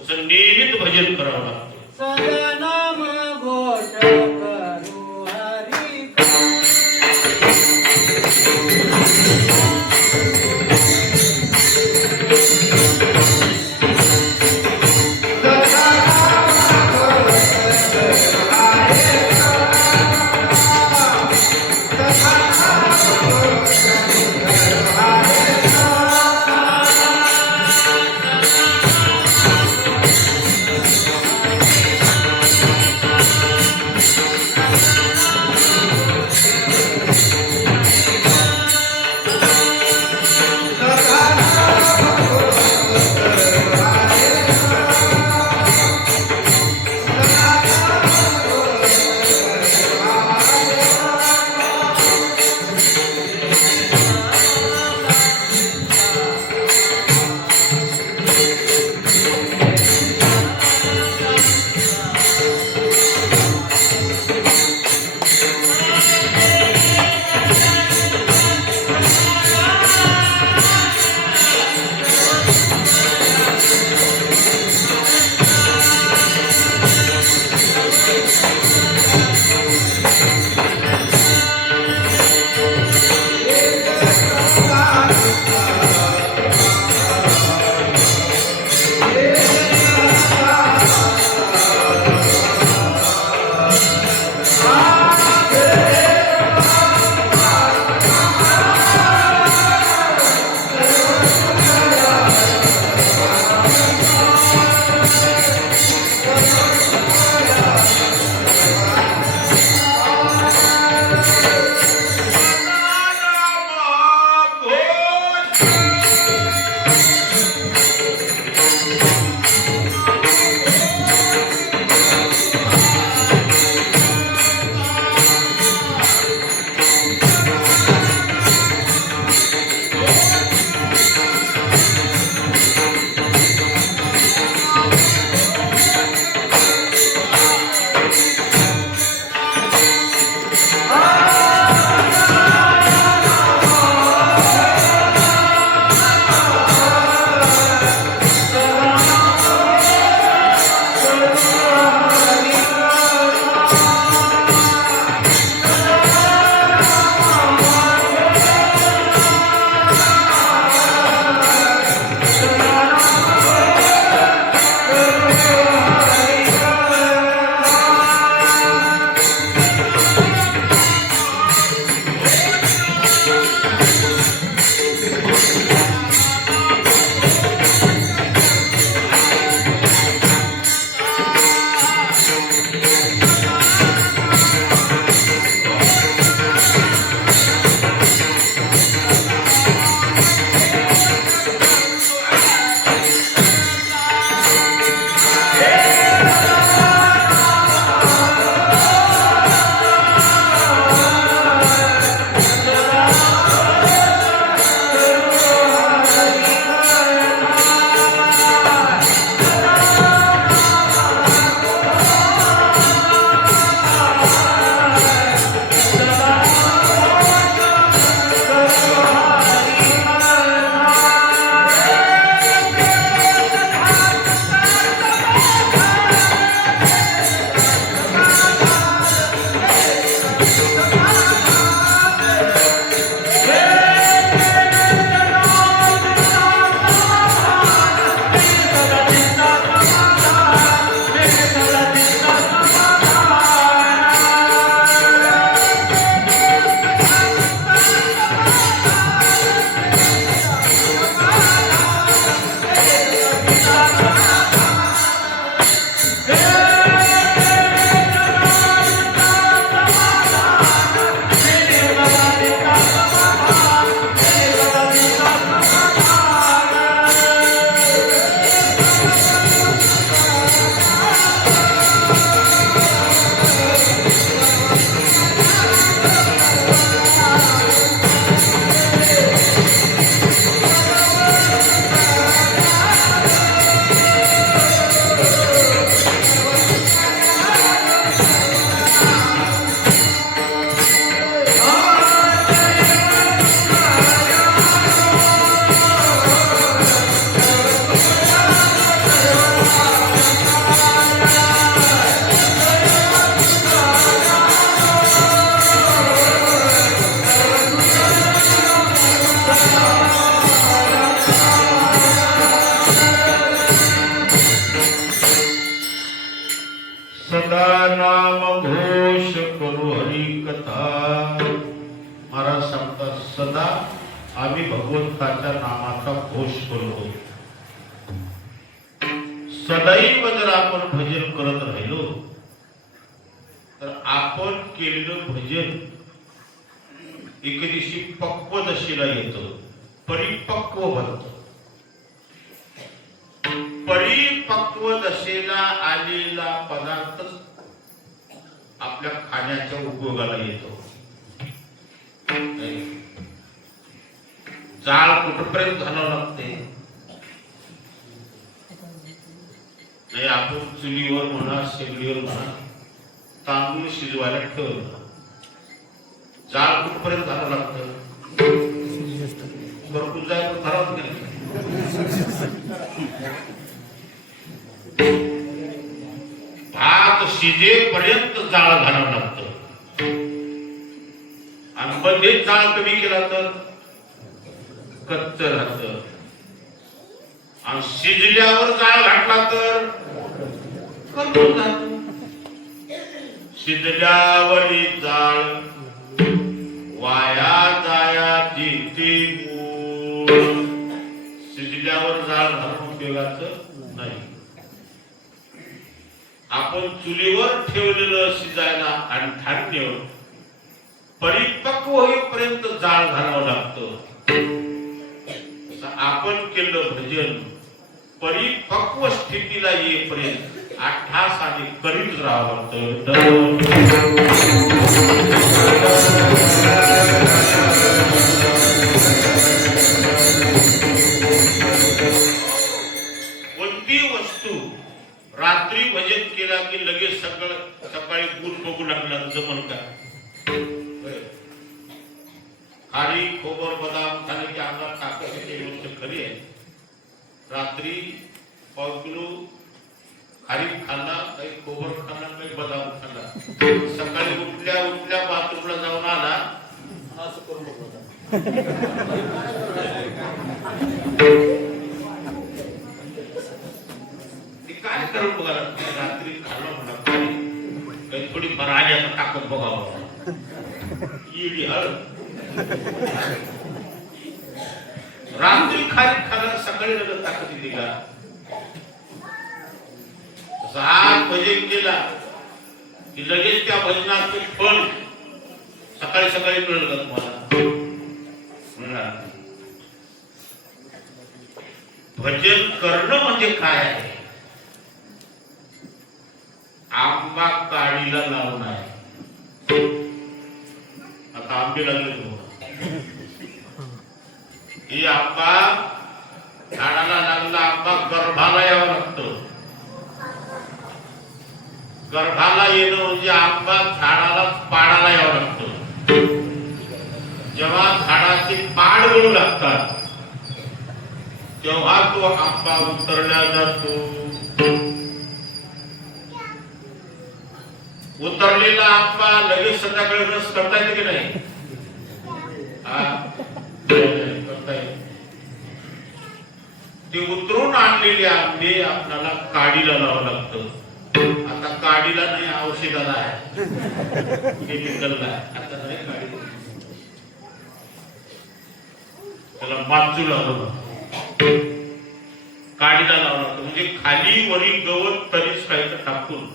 तसं नियमित भजन करावं लागतं. सदनाम घोष करू हरी भगवंताच्या नामाचा घोष करतो. सदैव जर आपण भजन करत राहिलो तर आपण केलेलं भजन एके दिवशी पक्व दशेला येतं, परिपक्व बनतं. परिपक्व दशेला आलेला पदार्थ आपल्या खाण्याच्या उपयोगाला येतो. जाळ कुठपर्यंत घालावं लागते नाही. आपण चुलीवर म्हणा, शेगडीवर म्हणा, तांदूळ शिजवायला ठेवलं, जाळ कुठपर्यंत घालावं लागतं? भरपूर जाळ घालावं नाही. भात शिजेपर्यंत जाळ घालावं लागतं. आणि मध्येच जाळ कमी केला तर कच्च राहतं. आणि शिजल्यावर जाळ घातला तर करपून जातो. शिजल्यावरी जाळ वाया जाया जिथे मूळ. शिजल्यावर जाळ घालून उपयोगाचं नाही. आपण चुलीवर ठेवलेलं शिजायला आणि धान्य परिपक्व होईपर्यंत जाळ घालावं लागतं. आपण केलं भजन परिपक्व स्थितीला येईपर्यंत अट्ठासाने करीत राहावं लागतं. कोणती वस्तू रात्री भजन केला की लगेच सकाळी गुण बघू लागला जमल का? खारी खोबर बदाम खाण्याची अंगात ताकद येते, गोष्ट खरी आहे. रात्री 1 किलो खारी खाल्ला, काही खोबर खाल्ला, काही बदाम खाल्ला, सकाळी उठल्या बाथरूमला जाऊन आला असं करून बघा. काय करून बघा. रात्री खाल्लं म्हणा काही थोडी बराण्याचा ताकद बघावं. इडी हळ रात्री खाली खाला सकाळी लगेच ताकद येते का? आज भजन केला की लगेच त्या भजनाचे फळ सकाळी सकाळी मिळेल का तुम्हाला? मिळणार. भजन करणं म्हणजे काय आहे? आंबा काडीला लावून आहे. आता आंबे लागले तुम्हाला. ही आंबा झाडाला लागला आंबा गर्भाला यावं लागतं. गर्भाला येणं म्हणजे आंबा झाडाला पाडाला यावं लागतं. जेव्हा झाडाचे पाड गळू लागतात तेव्हा तो आंबा उतरला जातो. उतरलेला आंबा लगेच संध्याकाळी रस करता येते की नाही? करता येते. ते उतरून आणलेले आंबे आपल्याला काडीला लावावं लागतं. आता काडीला नाही, औषधाला आहे, केमिकलला आहे. आता नाही काडी, त्याला माचू लावलं, काडीला लावलं लागतं. म्हणजे खाली वरील गवत तरीच काही टाकून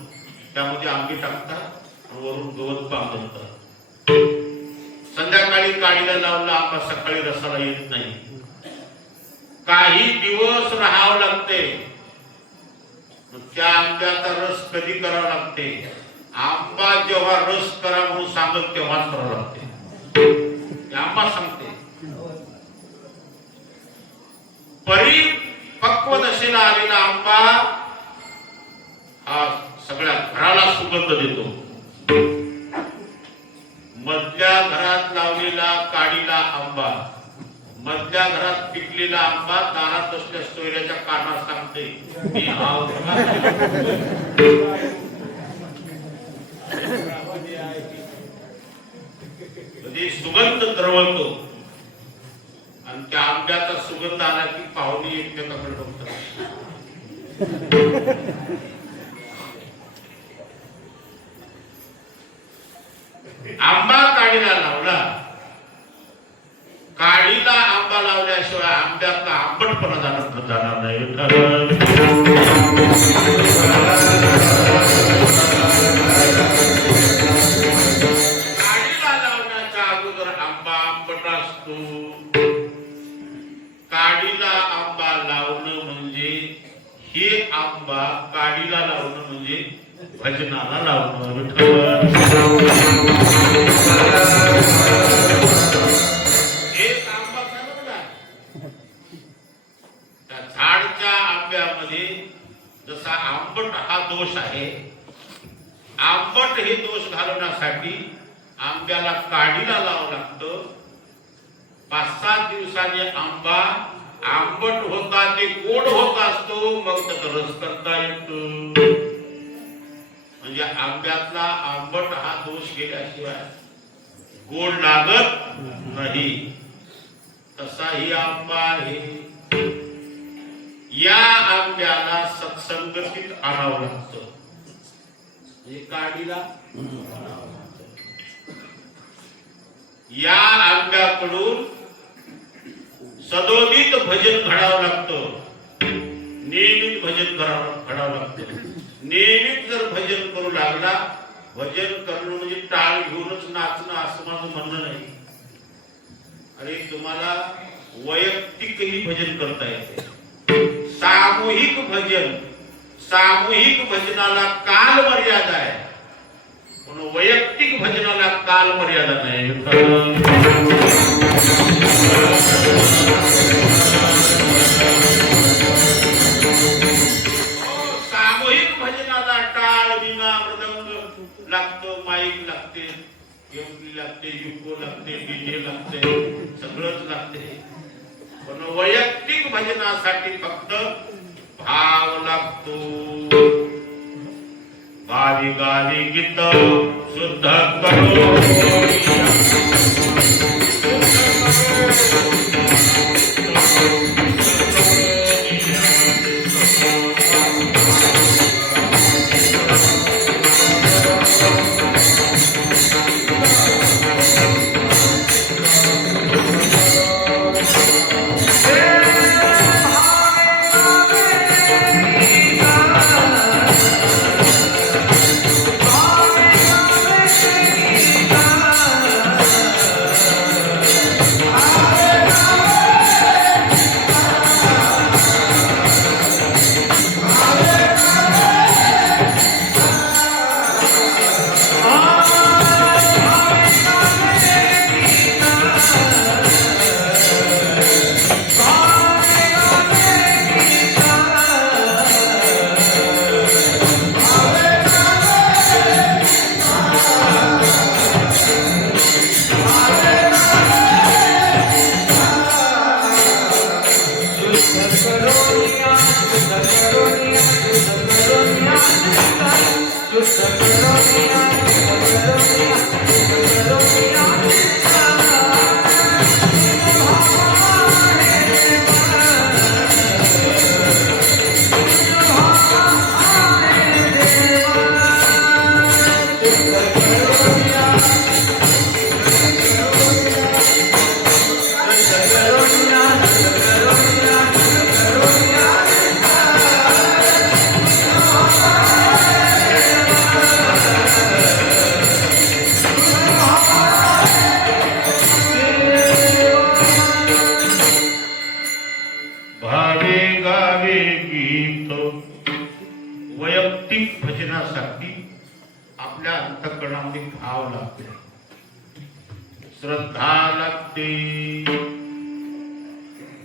त्यामध्ये आंबे टाकतात, वरून गवत बांधतात. संध्याकाळी काडीला लावला आंबा सकाळी रसाला येत नाही. काही दिवस राहावं लागते. त्या आंब्याचा रस कधी करावा लागते? आंबा जेव्हा रस करा म्हणून सांगत तेव्हाच करावं लागते. आंबा सांगते. परिपक्व दशेला आलेला आंबा हा सगळ्या घराला सुगंध देतो. मधल्या घरात लावलेला काडीला आंबा, मधल्या घरात पिकलेला आंबा दारात असल्या सोयऱ्याच्या कानात सांगते की सुगंध द्रवतो. आणि त्या आंब्याचा सुगंध आला की पाहुणे एकमेकांकडे बघतात. आंबा काडीला लावला, काडीला आंबा लावला लावल्याशिवाय आंब्यातला आंबटपणा जाणार नाही. विठ्ठल काडीला लावण्याच्या अगोदर आंबा आंबट असतो. काडीला आंबा लावणं म्हणजे हे आंबा काडीला लावणं म्हणजे भजनाला लावणं. विठ्ठल एक आंबा झाला. त्या झाडच्या आंब्यामध्ये जसा आंबट हा दोष आहे, आंबट हे दोष घालवण्यासाठी आंब्याला काडीला लावावं लागतं. 5-7 दिवसांनी आंबा आंबट होता ते गोड होत असतो, मग त्याचा रस करता येतो. म्हणजे आंब्यातला आंबट हा दोष गेल्याशिवाय गोड लागत नाही. तसा ही आंबा आहे. या आंब्याला सत्संगतीत आणावं लागतं. काडीला या आंब्याकडून सदोदित भजन घडावं लागतं. नियमित भजन घडावं लागतं. नियमित जर भजन करू लागला, भजन करणं म्हणजे टाळ घेऊनच नाचणं असं माझं म्हणणं नाही. अरे तुम्हाला वैयक्तिकही भजन करता येते. सामूहिक भजन, सामूहिक भजनाला काल मर्यादा आहे, पण वैयक्तिक भजनाला काल मर्यादा नाही. सामूहिक भजनाला टाळ, विना, मृदंग लागतो, माईक लागते, घेवली लागते, युको लागते, डीजे लागते, सगळंच लागते. पण वैयक्तिक भजनासाठी फक्त भाव लागतो. गावी गावी गीत शुद्ध करो, वैयक्तिक भजनासाठी आपल्या अंतःकरणामध्ये भाव लागते, श्रद्धा लागते.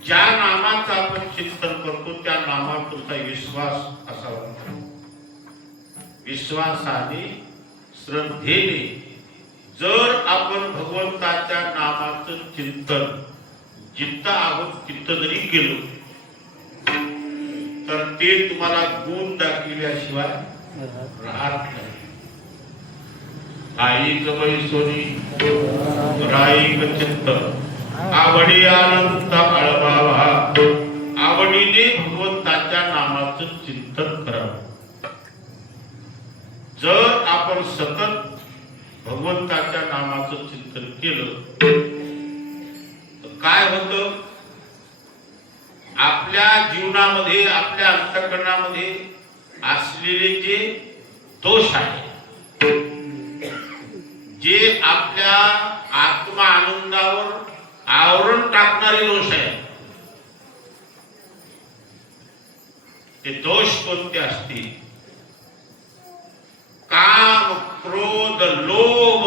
ज्या नामाचा आपण चिंतन करतो त्या नामावरचा विश्वास असावा. विश्वासाने, श्रद्धेने जर आपण भगवंताच्या नामाचं चिंतन जिथं आहोत तिथं जरी केलं तर ते तुम्हाला गुण दाखविल्याशिवाय राहत नाही. आईक बैसोनी राईक चित्त आवडी आनंद आळवावा. आवडीने भगवंताच्या नामाचं चिंतन करावं. जर आपण सतत भगवंताच्या नामाचं चिंतन केलं तर काय होतं, आपल्या जीवनामध्ये आपल्या अंतःकरणामध्ये असलेले जे दोष आहे, जे आपल्या आत्मा आनंदावर आवरण टाकणारे दोष आहे, ते दोष कोणते असतील? काम, क्रोध, लोभ,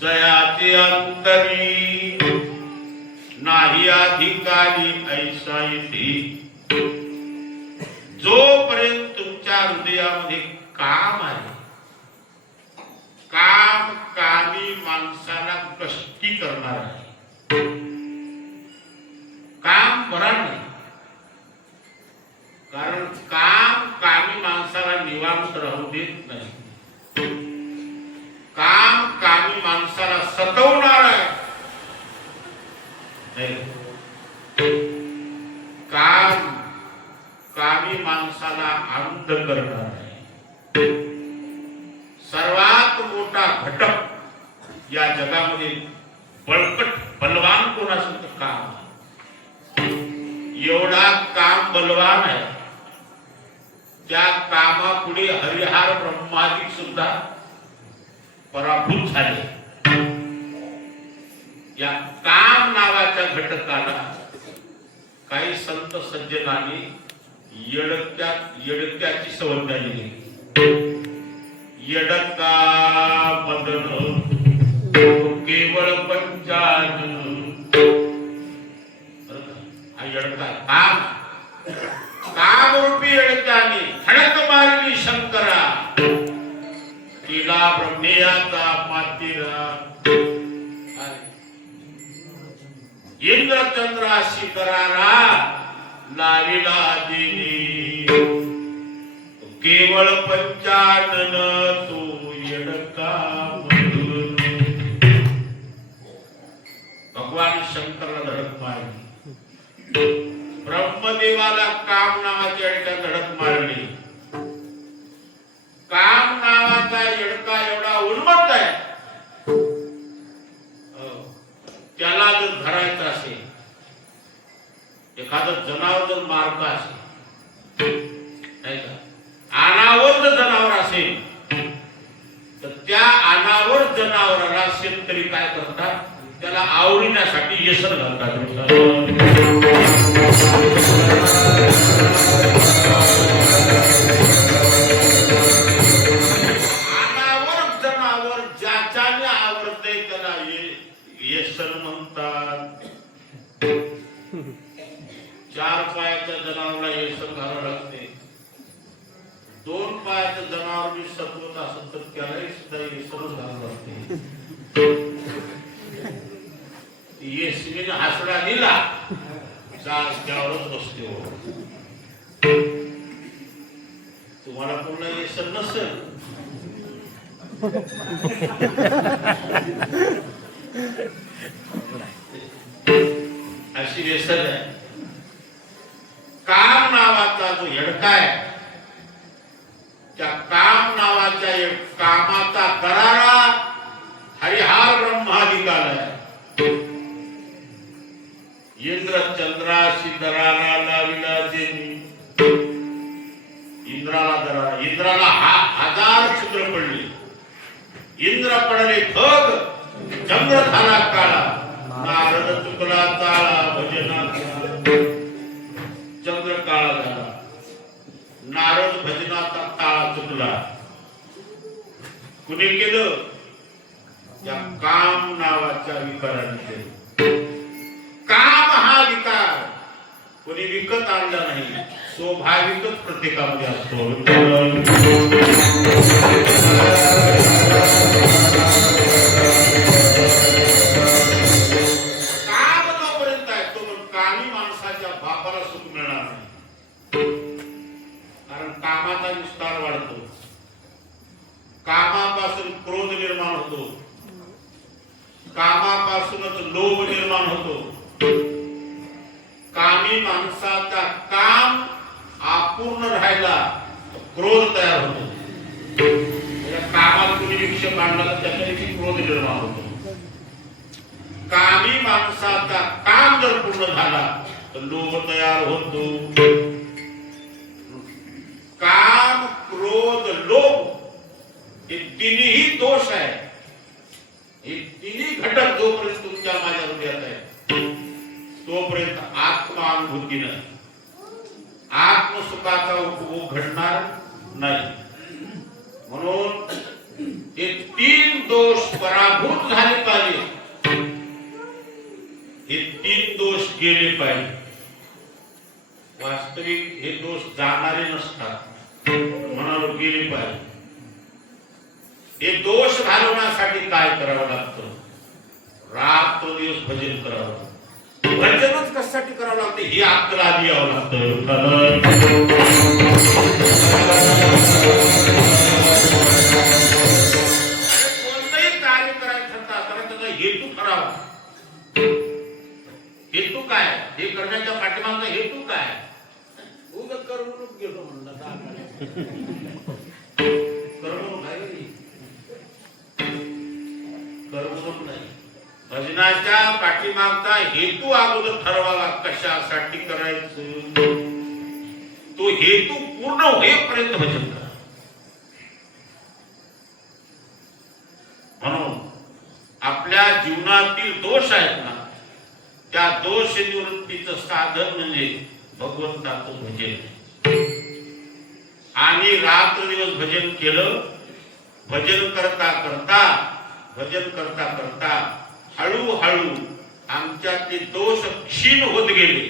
जयाचे अंतरी नाही अधिकारी ऐसा येथे. जोपर्यंत तुमच्या हृदयामध्ये काम आहे, काम कामी माणसाला कष्टी करणार आहे. काम बरा नाही, कारण काम कामी माणसाला निवांत राहू देत नाही. काम कामी माणसाला सतवणार आहे. काम कामी माणसाला अंध करणार आहे. सर्वात मोठा घटक या जगामध्ये बळकट बलवान कोण असेल तर काम. एवढा काम बलवान आहे, त्या कामापुढे हरिहर ब्रह्मादिक सुद्धा पराभूत झाले. या काम नावाच्या घटकाला काही संत सज्जनांनी येडक्याची संज्ञा दिली. येडका मदन केवळ पंचानन. हा येडका काम, कामरूपी येडक्याने खडक मारली शंकरा, तिला ब्रह्मेयाचा मातीरा. इंद्रचंद्राशी करारा लाविला दिली, केवळ पंचानन तो येडका मदन. भगवान शंकरला धडक मारली, ब्रह्मदेवाला काम नावाच्या येडका धडक मारली. काम नावाचा येडका एवढा उन्मत्त आहे, त्याला जर धरायचं असेल, एखादं जनावर जर मारत असेल, अनावर जर जनावर असेल, तर त्या अनावर जनावराला शेतकरी काय करतात? त्याला आवडण्यासाठी येसर घालतात. अनावर जनावर ज्याच्याने आवडते त्याला येसर म्हणतात. 4 पायाच्या जनावराला येसर घालावं लागते. 2 पायाचं जनावर मी सतवत असेल तर त्यालाही सुद्धा येसरच घालावं लागते. येसरीने हासडा दिला, त्यावरच बसते. तुम्हाला पुन्हा येसर नसेल अशी व्यसन आहे. काम नावाचा जो येडका आहे, त्या काम नावाच्या कामाचा करारा हरिहर ब्रह्मादिकाला आहे. इंद्र चंद्राशी दरारा लाविला देनी. इंद्राला दरारा, इंद्राला 1000 छिद्र पडली. इंद्र पडले फग, चंद्र झाला काळा. नारद चुकला ताळा भजनाचा. चंद्र काळा झाला, नारद भजनाचा ताळा चुकला. कुणी केलं? या काम नावाच्या विकाराने केलं. काम हा विकार कोणी विकत आणला नाही, स्वाभाविकच प्रत्येकामध्ये असतो. काम जोपर्यंत आहे तोपर्यंत कामी माणसाच्या बापाला सुख मिळणार नाही. कारण कामाचा विस्तार वाढतो, कामापासून क्रोध निर्माण होतो, कामापासूनच लोभ निर्माण होतो. कामी माणसाचा काम अपूर्ण राहिला क्रोध तयार होतो. कामात कुणी विक्षेप आणला तर त्याच्याविषयी क्रोध निर्माण होतो. कामी माणसाचा काम जर पूर्ण झाला तर लोभ तयार होतो. काम, क्रोध, लोभ हे तिन्ही दोष आहे. हे तिन्ही घटक जोपर्यंत तुमच्या माझ्या हृदयात आहे तोपर्यंत आत्मानुभूतीनं आत्मसुखाचा उपभोग घडणार नाही. म्हणून हे तीन दोष पराभूत झाले पाहिजे. हे तीन दोष गेले पाहिजे. वास्तविक हे दोष जाणारे नसतात, मनावर गेले पाहिजे. हे दोष घालवण्यासाठी काय करावं लागतं? रात्र दिवस भजन करावं लागतं. भजनच कशासाठी करावं लागतं हे आपल्याला आधी यावं लागतं. कोणतंही कार्य करायचं तर त्याचा हेतू ठरावा. हेतू काय? हे करण्याच्या पाठीमागचा हेतू काय? उगाच करमणूक गेलो म्हणलं करमणूक आहे, करमणूक नाही. भजनाच्या पाठीमागचा हेतू अगोदर ठरवावा. कशासाठी करायचं तो हेतू पूर्ण होईपर्यंत भजन करा. म्हणून आपल्या जीवनातील दोष आहेत ना, त्या दोष निवृत्तीचं साधन म्हणजे भगवंताचं भजन. आणि रात्र दिवस भजन केलं. भजन करता करता हळूहळू आमच्यातले दोष क्षीण होत गेले,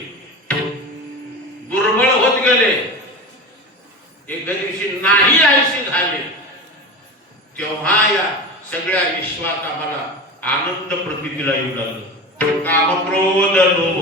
दुर्बळ होत गेले, एका दिवशी नाही आयशी झाले. तेव्हा या सगळ्या विश्वात आम्हाला आनंद प्रतीला येऊ लागलं. काम, क्रोध, लोभ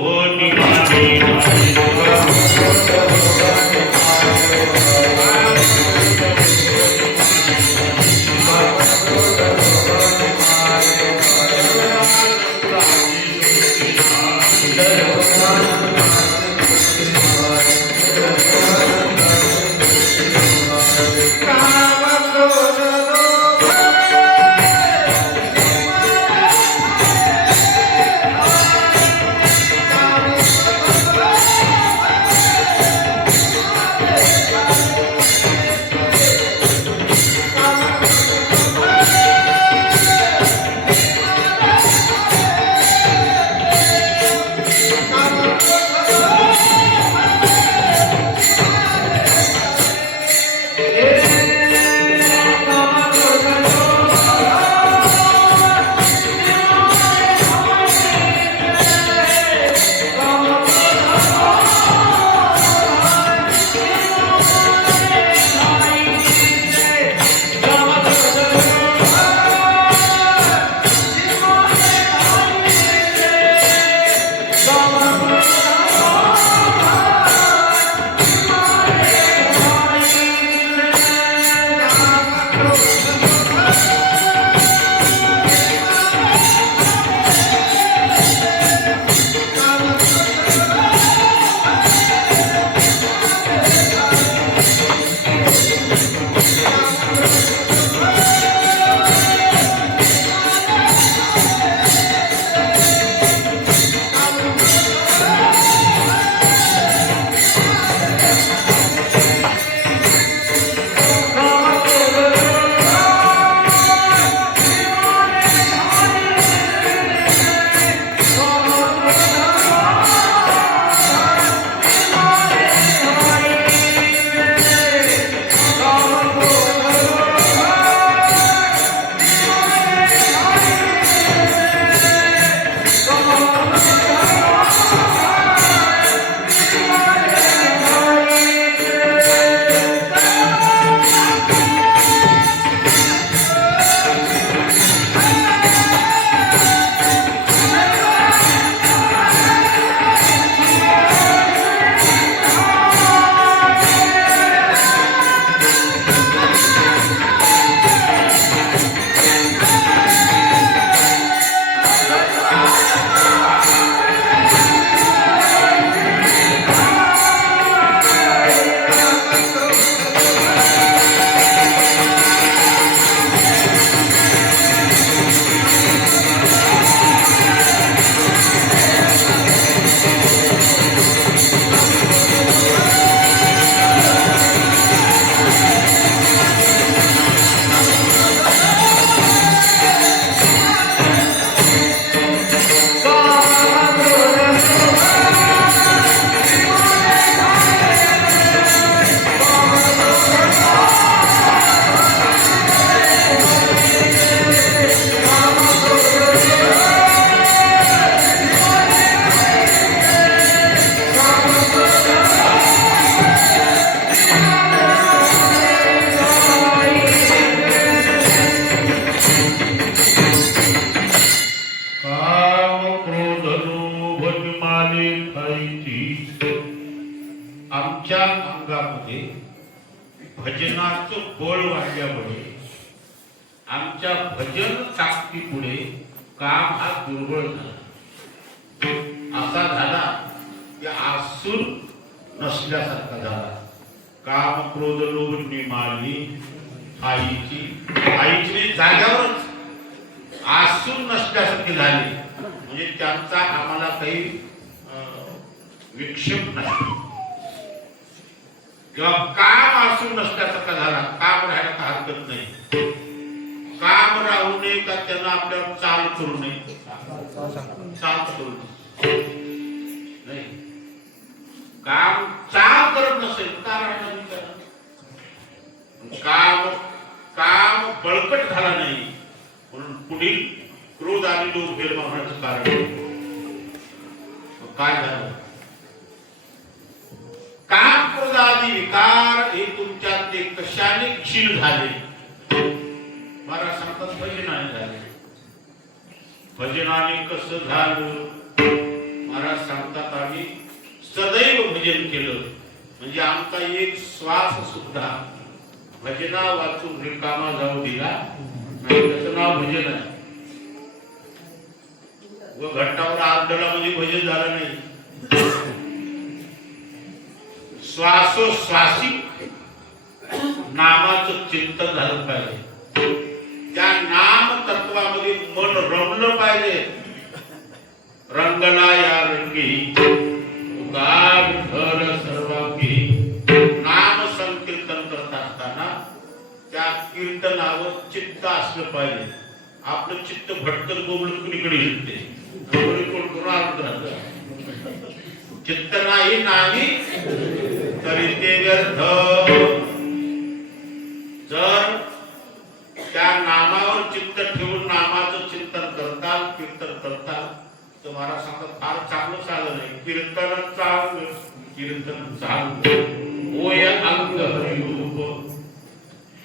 आमच्या अंगामध्ये भजनाचं बळ वाढल्यामुळे आमच्या भजन ताकदीपुढे काम हा दुर्बळ झाला, असा झाला की आसूर नसल्यासारखा झाला. काम क्रोध लोभ निमाळली आईची जाग्यावरच आसूर नसल्यासारखे झाले. म्हणजे त्यांचा आम्हाला काही विक्षेप नाही किंवा काम आसूर नसल्यासारखा झाला. काम राहायला का हरकत नाही, काम राहू नये का त्यांना आपल्यावर चाल करू नये, चाल करू नाही. काम चाल करत नसेल कारण काम बळकट झाला नाही म्हणून पुढील क्रोध आणि लोभ निर्माणाचं कारण काय झालं. काम क्रोध आदी विकार हे तुमच्यात ते कशाने क्षीण झाले. मला सांगतात भजनाने झाले. भजनाने कसं झालं. महाराज सांगतात आम्ही सदैव भजन केलं म्हणजे आमचा एक श्वास सुद्धा भजना वाचून रिकामा जाऊ दिला नाही. त्याचं नाव भजन आहे. व घट्टावर आरडला म्हणजे भजन झालं नाही. श्वासोश्वासी नामाचं चिंतन झालं पाहिजे. त्या नाम तत्वामध्ये मन रमलं पाहिजे. रंगला या रंगी सर्वांगी. नाम संकीर्तन करत असताना त्या कीर्तनावर चित्त असलं पाहिजे. आपलं चित्त भटकन गोबळून कुणीकडे हिंडते, चित्त नाही तरी ते व्यर्थ. जर त्या नामावर चित्त ठेवून नामाचं चिंतन करताल कीर्तन करताल तर मला सांगतात फार चांगलं साधन आहे. कीर्तन चांगलं कीर्तन चांगलं ओय अंग हरिरूप.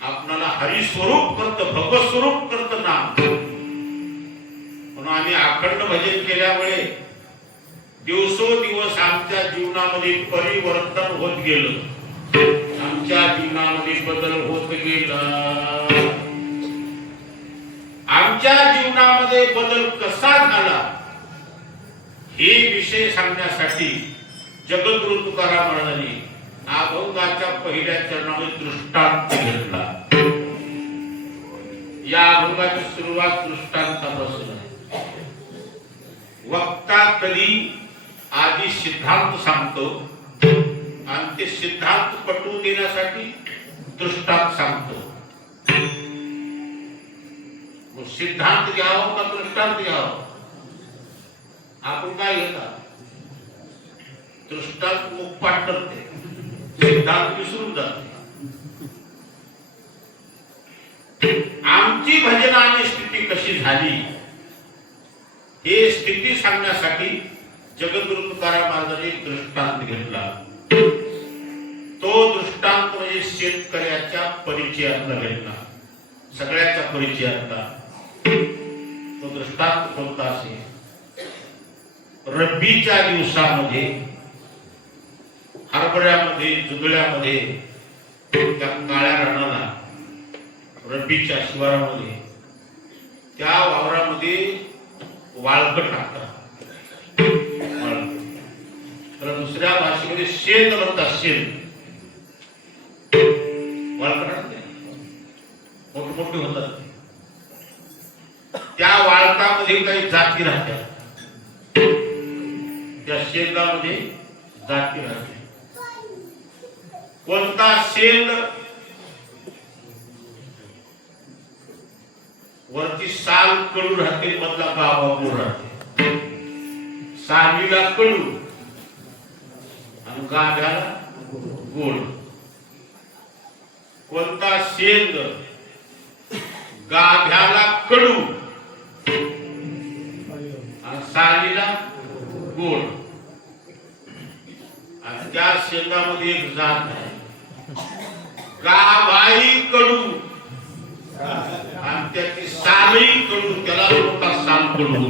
आपणाला हरिस्वरूप करत भगवत स्वरूप करत नाम. म्हणून आम्ही अखंड भजन केल्यामुळे दिवसोदिवस आमच्या जीवनामध्ये परिवर्तन होत गेलं. आमच्या जीवनामध्ये बदल होत गेला. आमच्या जीवनामध्ये बदल कसा झाला हे विषय सांगण्यासाठी जगद्गुरु तुकाराम महाराजांनी अभंगाच्या पहिल्या चरणामध्ये दृष्टांत घेतला. या अभंगाची सुरुवात दृष्टांतापासून आहे. वक्ता कधी आधी सिद्धांत सांगतो आणि ते सिद्धांत पटवून देण्यासाठी दृष्टांत सांगतो. सिद्धांत घ्यावं का दृष्टांत घ्यावं. आपण काय घेता. दृष्टांत मुखपाठ करते, सिद्धांत विसरून जाते. आमची भजनाची स्थिती कशी झाली हे स्थिती सांगण्यासाठी जगद्गुरु तुकाराम महाराजांनी दृष्टांत घेतला. तो दृष्टांत म्हणजे शेतकऱ्याच्या परिचयातला घेतला, सगळ्याच्या परिचयातला. तो दृष्टांत कोणता असेल. रब्बीच्या दिवसामध्ये हरभऱ्यामध्ये जुदळ्यामध्ये त्या काळ्या रानाला रब्बीच्या शिवारामध्ये त्या वावरामध्ये वाळकट टाकतात. तर दुसऱ्या भाषेमध्ये शेत म्हणतात. शेत वाळकट मोठे मोठे होतात. त्या वाळकामध्ये काही जाती राहतात. त्या शेंगामध्ये जाती राहते. कोणता शेंग वरती साल कडू राहते, मधला गाभा गोड राहते. सालीला कडू आणि गाभ्याला गोड. कोणता शेंग गाभ्याला कडू आणि सालीला गोड. आणि त्या शेंगामध्ये एक जात आहे गाभाई कडू आणि त्याची सालही कडू. त्याला मोठा साल कडू.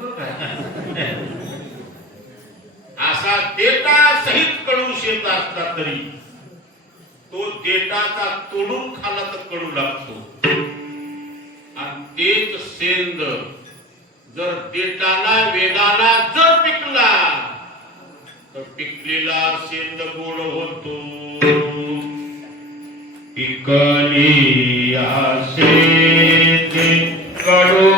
बरं काय असा देटा सहित कडू शेत असला तरी तो देटाचा तोडून खाला तर कडू लागतो. आणि तेच सेंद जर देटाला वेदाला जर पिकला तर पिकलेला सेंद गोड होतो. पिकली सेंद कडू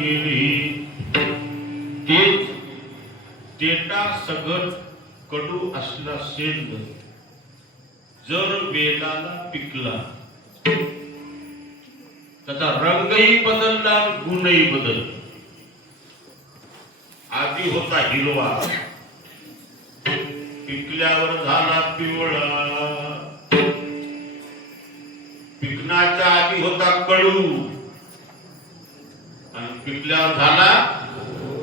गेली तेच तेटा सगट कडू असला सेंद जर वेलाला पिकला त्याचा रंगही बदलला गुणही बदलला. आधी होता हिरवा पिकल्यावर झाला पिवळा, पिकण्याच्या आधी होता कडू आणि पिकल्यावर झाला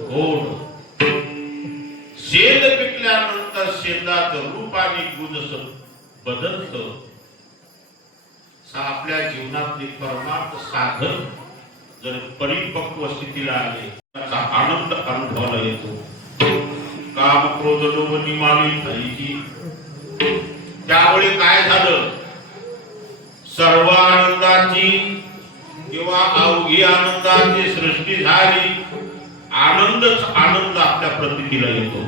गोड. शेंद पिकल्यानंतर शेंदाचं रूप आणि गुण जसं बदलतं आपल्या जीवनातले परमार्थ साधन जर परिपक्व स्थितीला आले त्याचा आनंद अनुभवाला येतो. काम क्रोध लोभ निमावी पाहिजे. त्यामुळे काय झालं, सर्व आनंदाची किंवा अवघी आनंदाची सृष्टी झाली. आनंदच आनंद आपल्या प्रतीला येतो.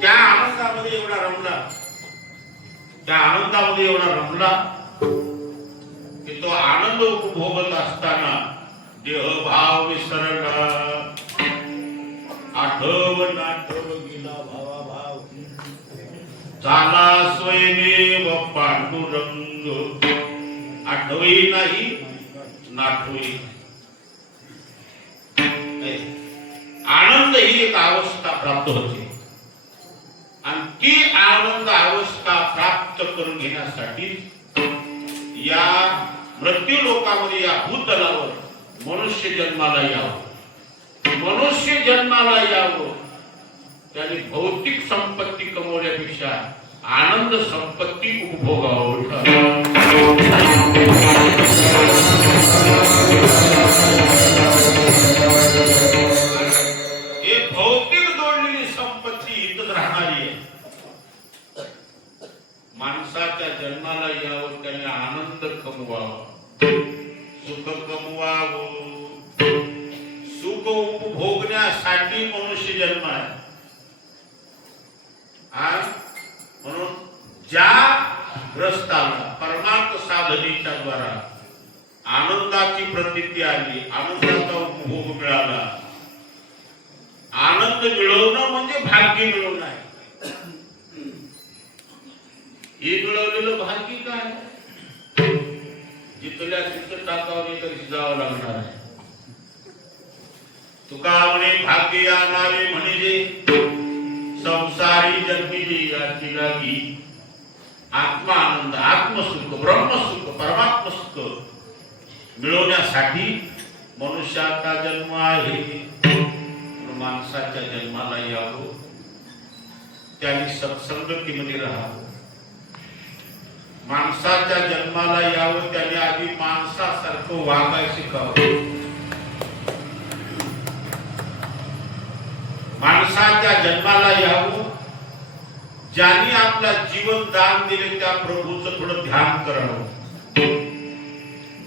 त्या आनंदामध्ये एवढा रमला, त्या आनंदामध्ये एवढा रमला की तो आनंद उपभोगत असताना देह भाव विसरला. आठव नाठव गेला भावा भाव झाला स्वयमेव पांडुरंग. आठवही नाही नाठवही. आनंद ही एक अवस्था प्राप्त होते आणि ती आनंद अवस्था प्राप्त करून घेण्यासाठी या मृत्यू लोकामध्ये या भूतलावर मनुष्य जन्माला यावं. मनुष्य जन्माला यावं त्याने भौतिक संपत्ती कमवण्यापेक्षा आनंद संपत्ती उपभोगावं. हे भौतिक जोडलेली संपत्ती इथंच राहणारी आहे. माणसाच्या जन्माला यावं त्याने आनंद कमवावा, सुख कमवावं. सुख उपभोगण्यासाठी मनुष्य जन्म आहे. म्हणून ज्या ग्रस्ताला परमार्थ साधनेच्या द्वारा आनंदाची प्रतीती आली, आनंदाचा उपभोग मिळाला. आनंद मिळवणं म्हणजे भाग्य मिळवणं आहे. हे मिळवलेलं भाग्य काय, जिथल्या तिथं टाकावं तरी जावं लागणार आहे. तुका म्हणे भाग्य या नावे म्हणजे संसारी जन्मिली याची लागी. आत्मा आनंद, आत्मसुख, ब्रह्मसुख, परमात्म सुख मिळवण्यासाठी मनुष्याचा जन्म आहे. माणसाच्या जन्माला यावं, त्याने सत्संगतीमध्ये राहावं. माणसाच्या जन्माला यावं त्याने आधी माणसासारखं वागायला शिकावं. माणसाच्या जन्माला यावं ज्याने आपला जीवन दान दिले त्या प्रभूचं थोडं ध्यान करावं.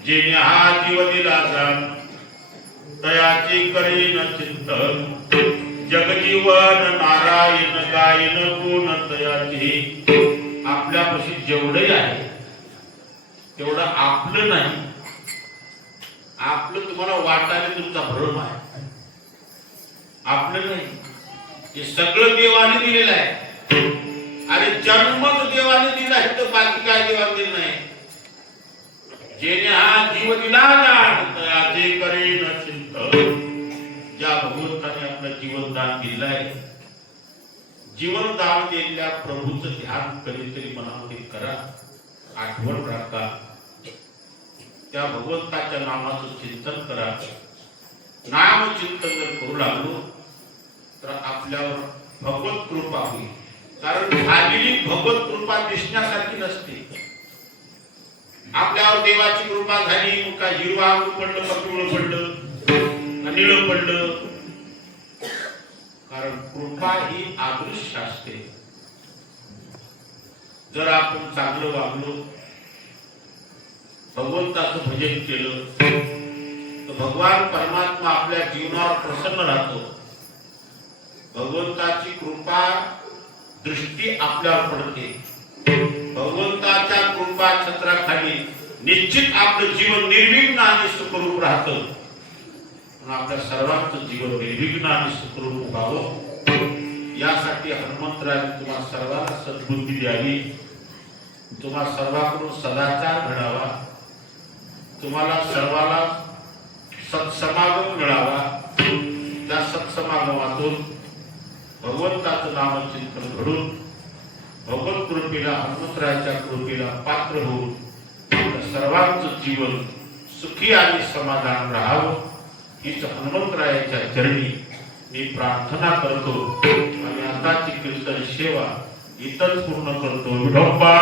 जेणे हा जीव दिला जाण तयाची करीन चिंतन. जगजीवन नारायण गायन गुण तयाची. आपल्यापाशी जेवढे आहे तेवढं आपलं नाही. आपलं तुम्हाला वाटायला तुमचा भ्रम आहे. आपलं नाही, हे सगळं देवाने दिलेलं आहे. अरे जन्मच देवाने दिला आहे तर बाकी काय देवाने दिलं नाही. जेणे हा जीव दिला जाण तयाचे करेन चिंतन. ज्या भगवंताने आपलं जीवनदान दिलं आहे, जीवनदान दिलेल्या प्रभूचं ध्यान कधीतरी मनामध्ये करा, आठवण राखा. त्या भगवंताच्या नामाचं चिंतन करा. नाम चिंतन जर करू लागलो तर आपल्यावर भगवत कृपा होईल. कारण झालेली भगवत कृपा दिसण्यासारखी नसते. आपल्यावर देवाची कृपा झाली का हिरवा अंग पडलं का पिवळं पडलं निळं पडलं. कारण कृपा ही अदृश्य असते. जर आपण चांगलं वागलो, भगवंताचं भजन केलं तर भगवान परमात्मा आपल्या जीवनावर प्रसन्न राहतो. भगवंताची कृपा दृष्टी आपल्यावर पडते. भगवंताच्या कृपा छत्राखाली निश्चित आपलं जीवन निर्विघ्न आणि सुखरूप राहतं. म्हणून आपल्या सर्वांचं जीवन निर्विघ्न आणि सुखरूप व्हावं यासाठी हनुमंतरायाने तुम्हा सर्वांना सद्बुद्धी द्यावी, तुम्हा सर्वांकडून सदाचार घडावा, तुम्हाला सर्वाला सत्समागम मिळावा, त्या सत्समागमातून भगवंताचं नामचिंतन घडून भगवत कृपेला हनुमंतरायाच्या कृपेला पात्र होऊन सर्वांचं जीवन सुखी आणि समाधान राहावं हीच हनुमंतरायाच्या चरणी मी प्रार्थना करतो आणि आताची कीर्तन सेवा इथंच पूर्ण करतो. विठोबा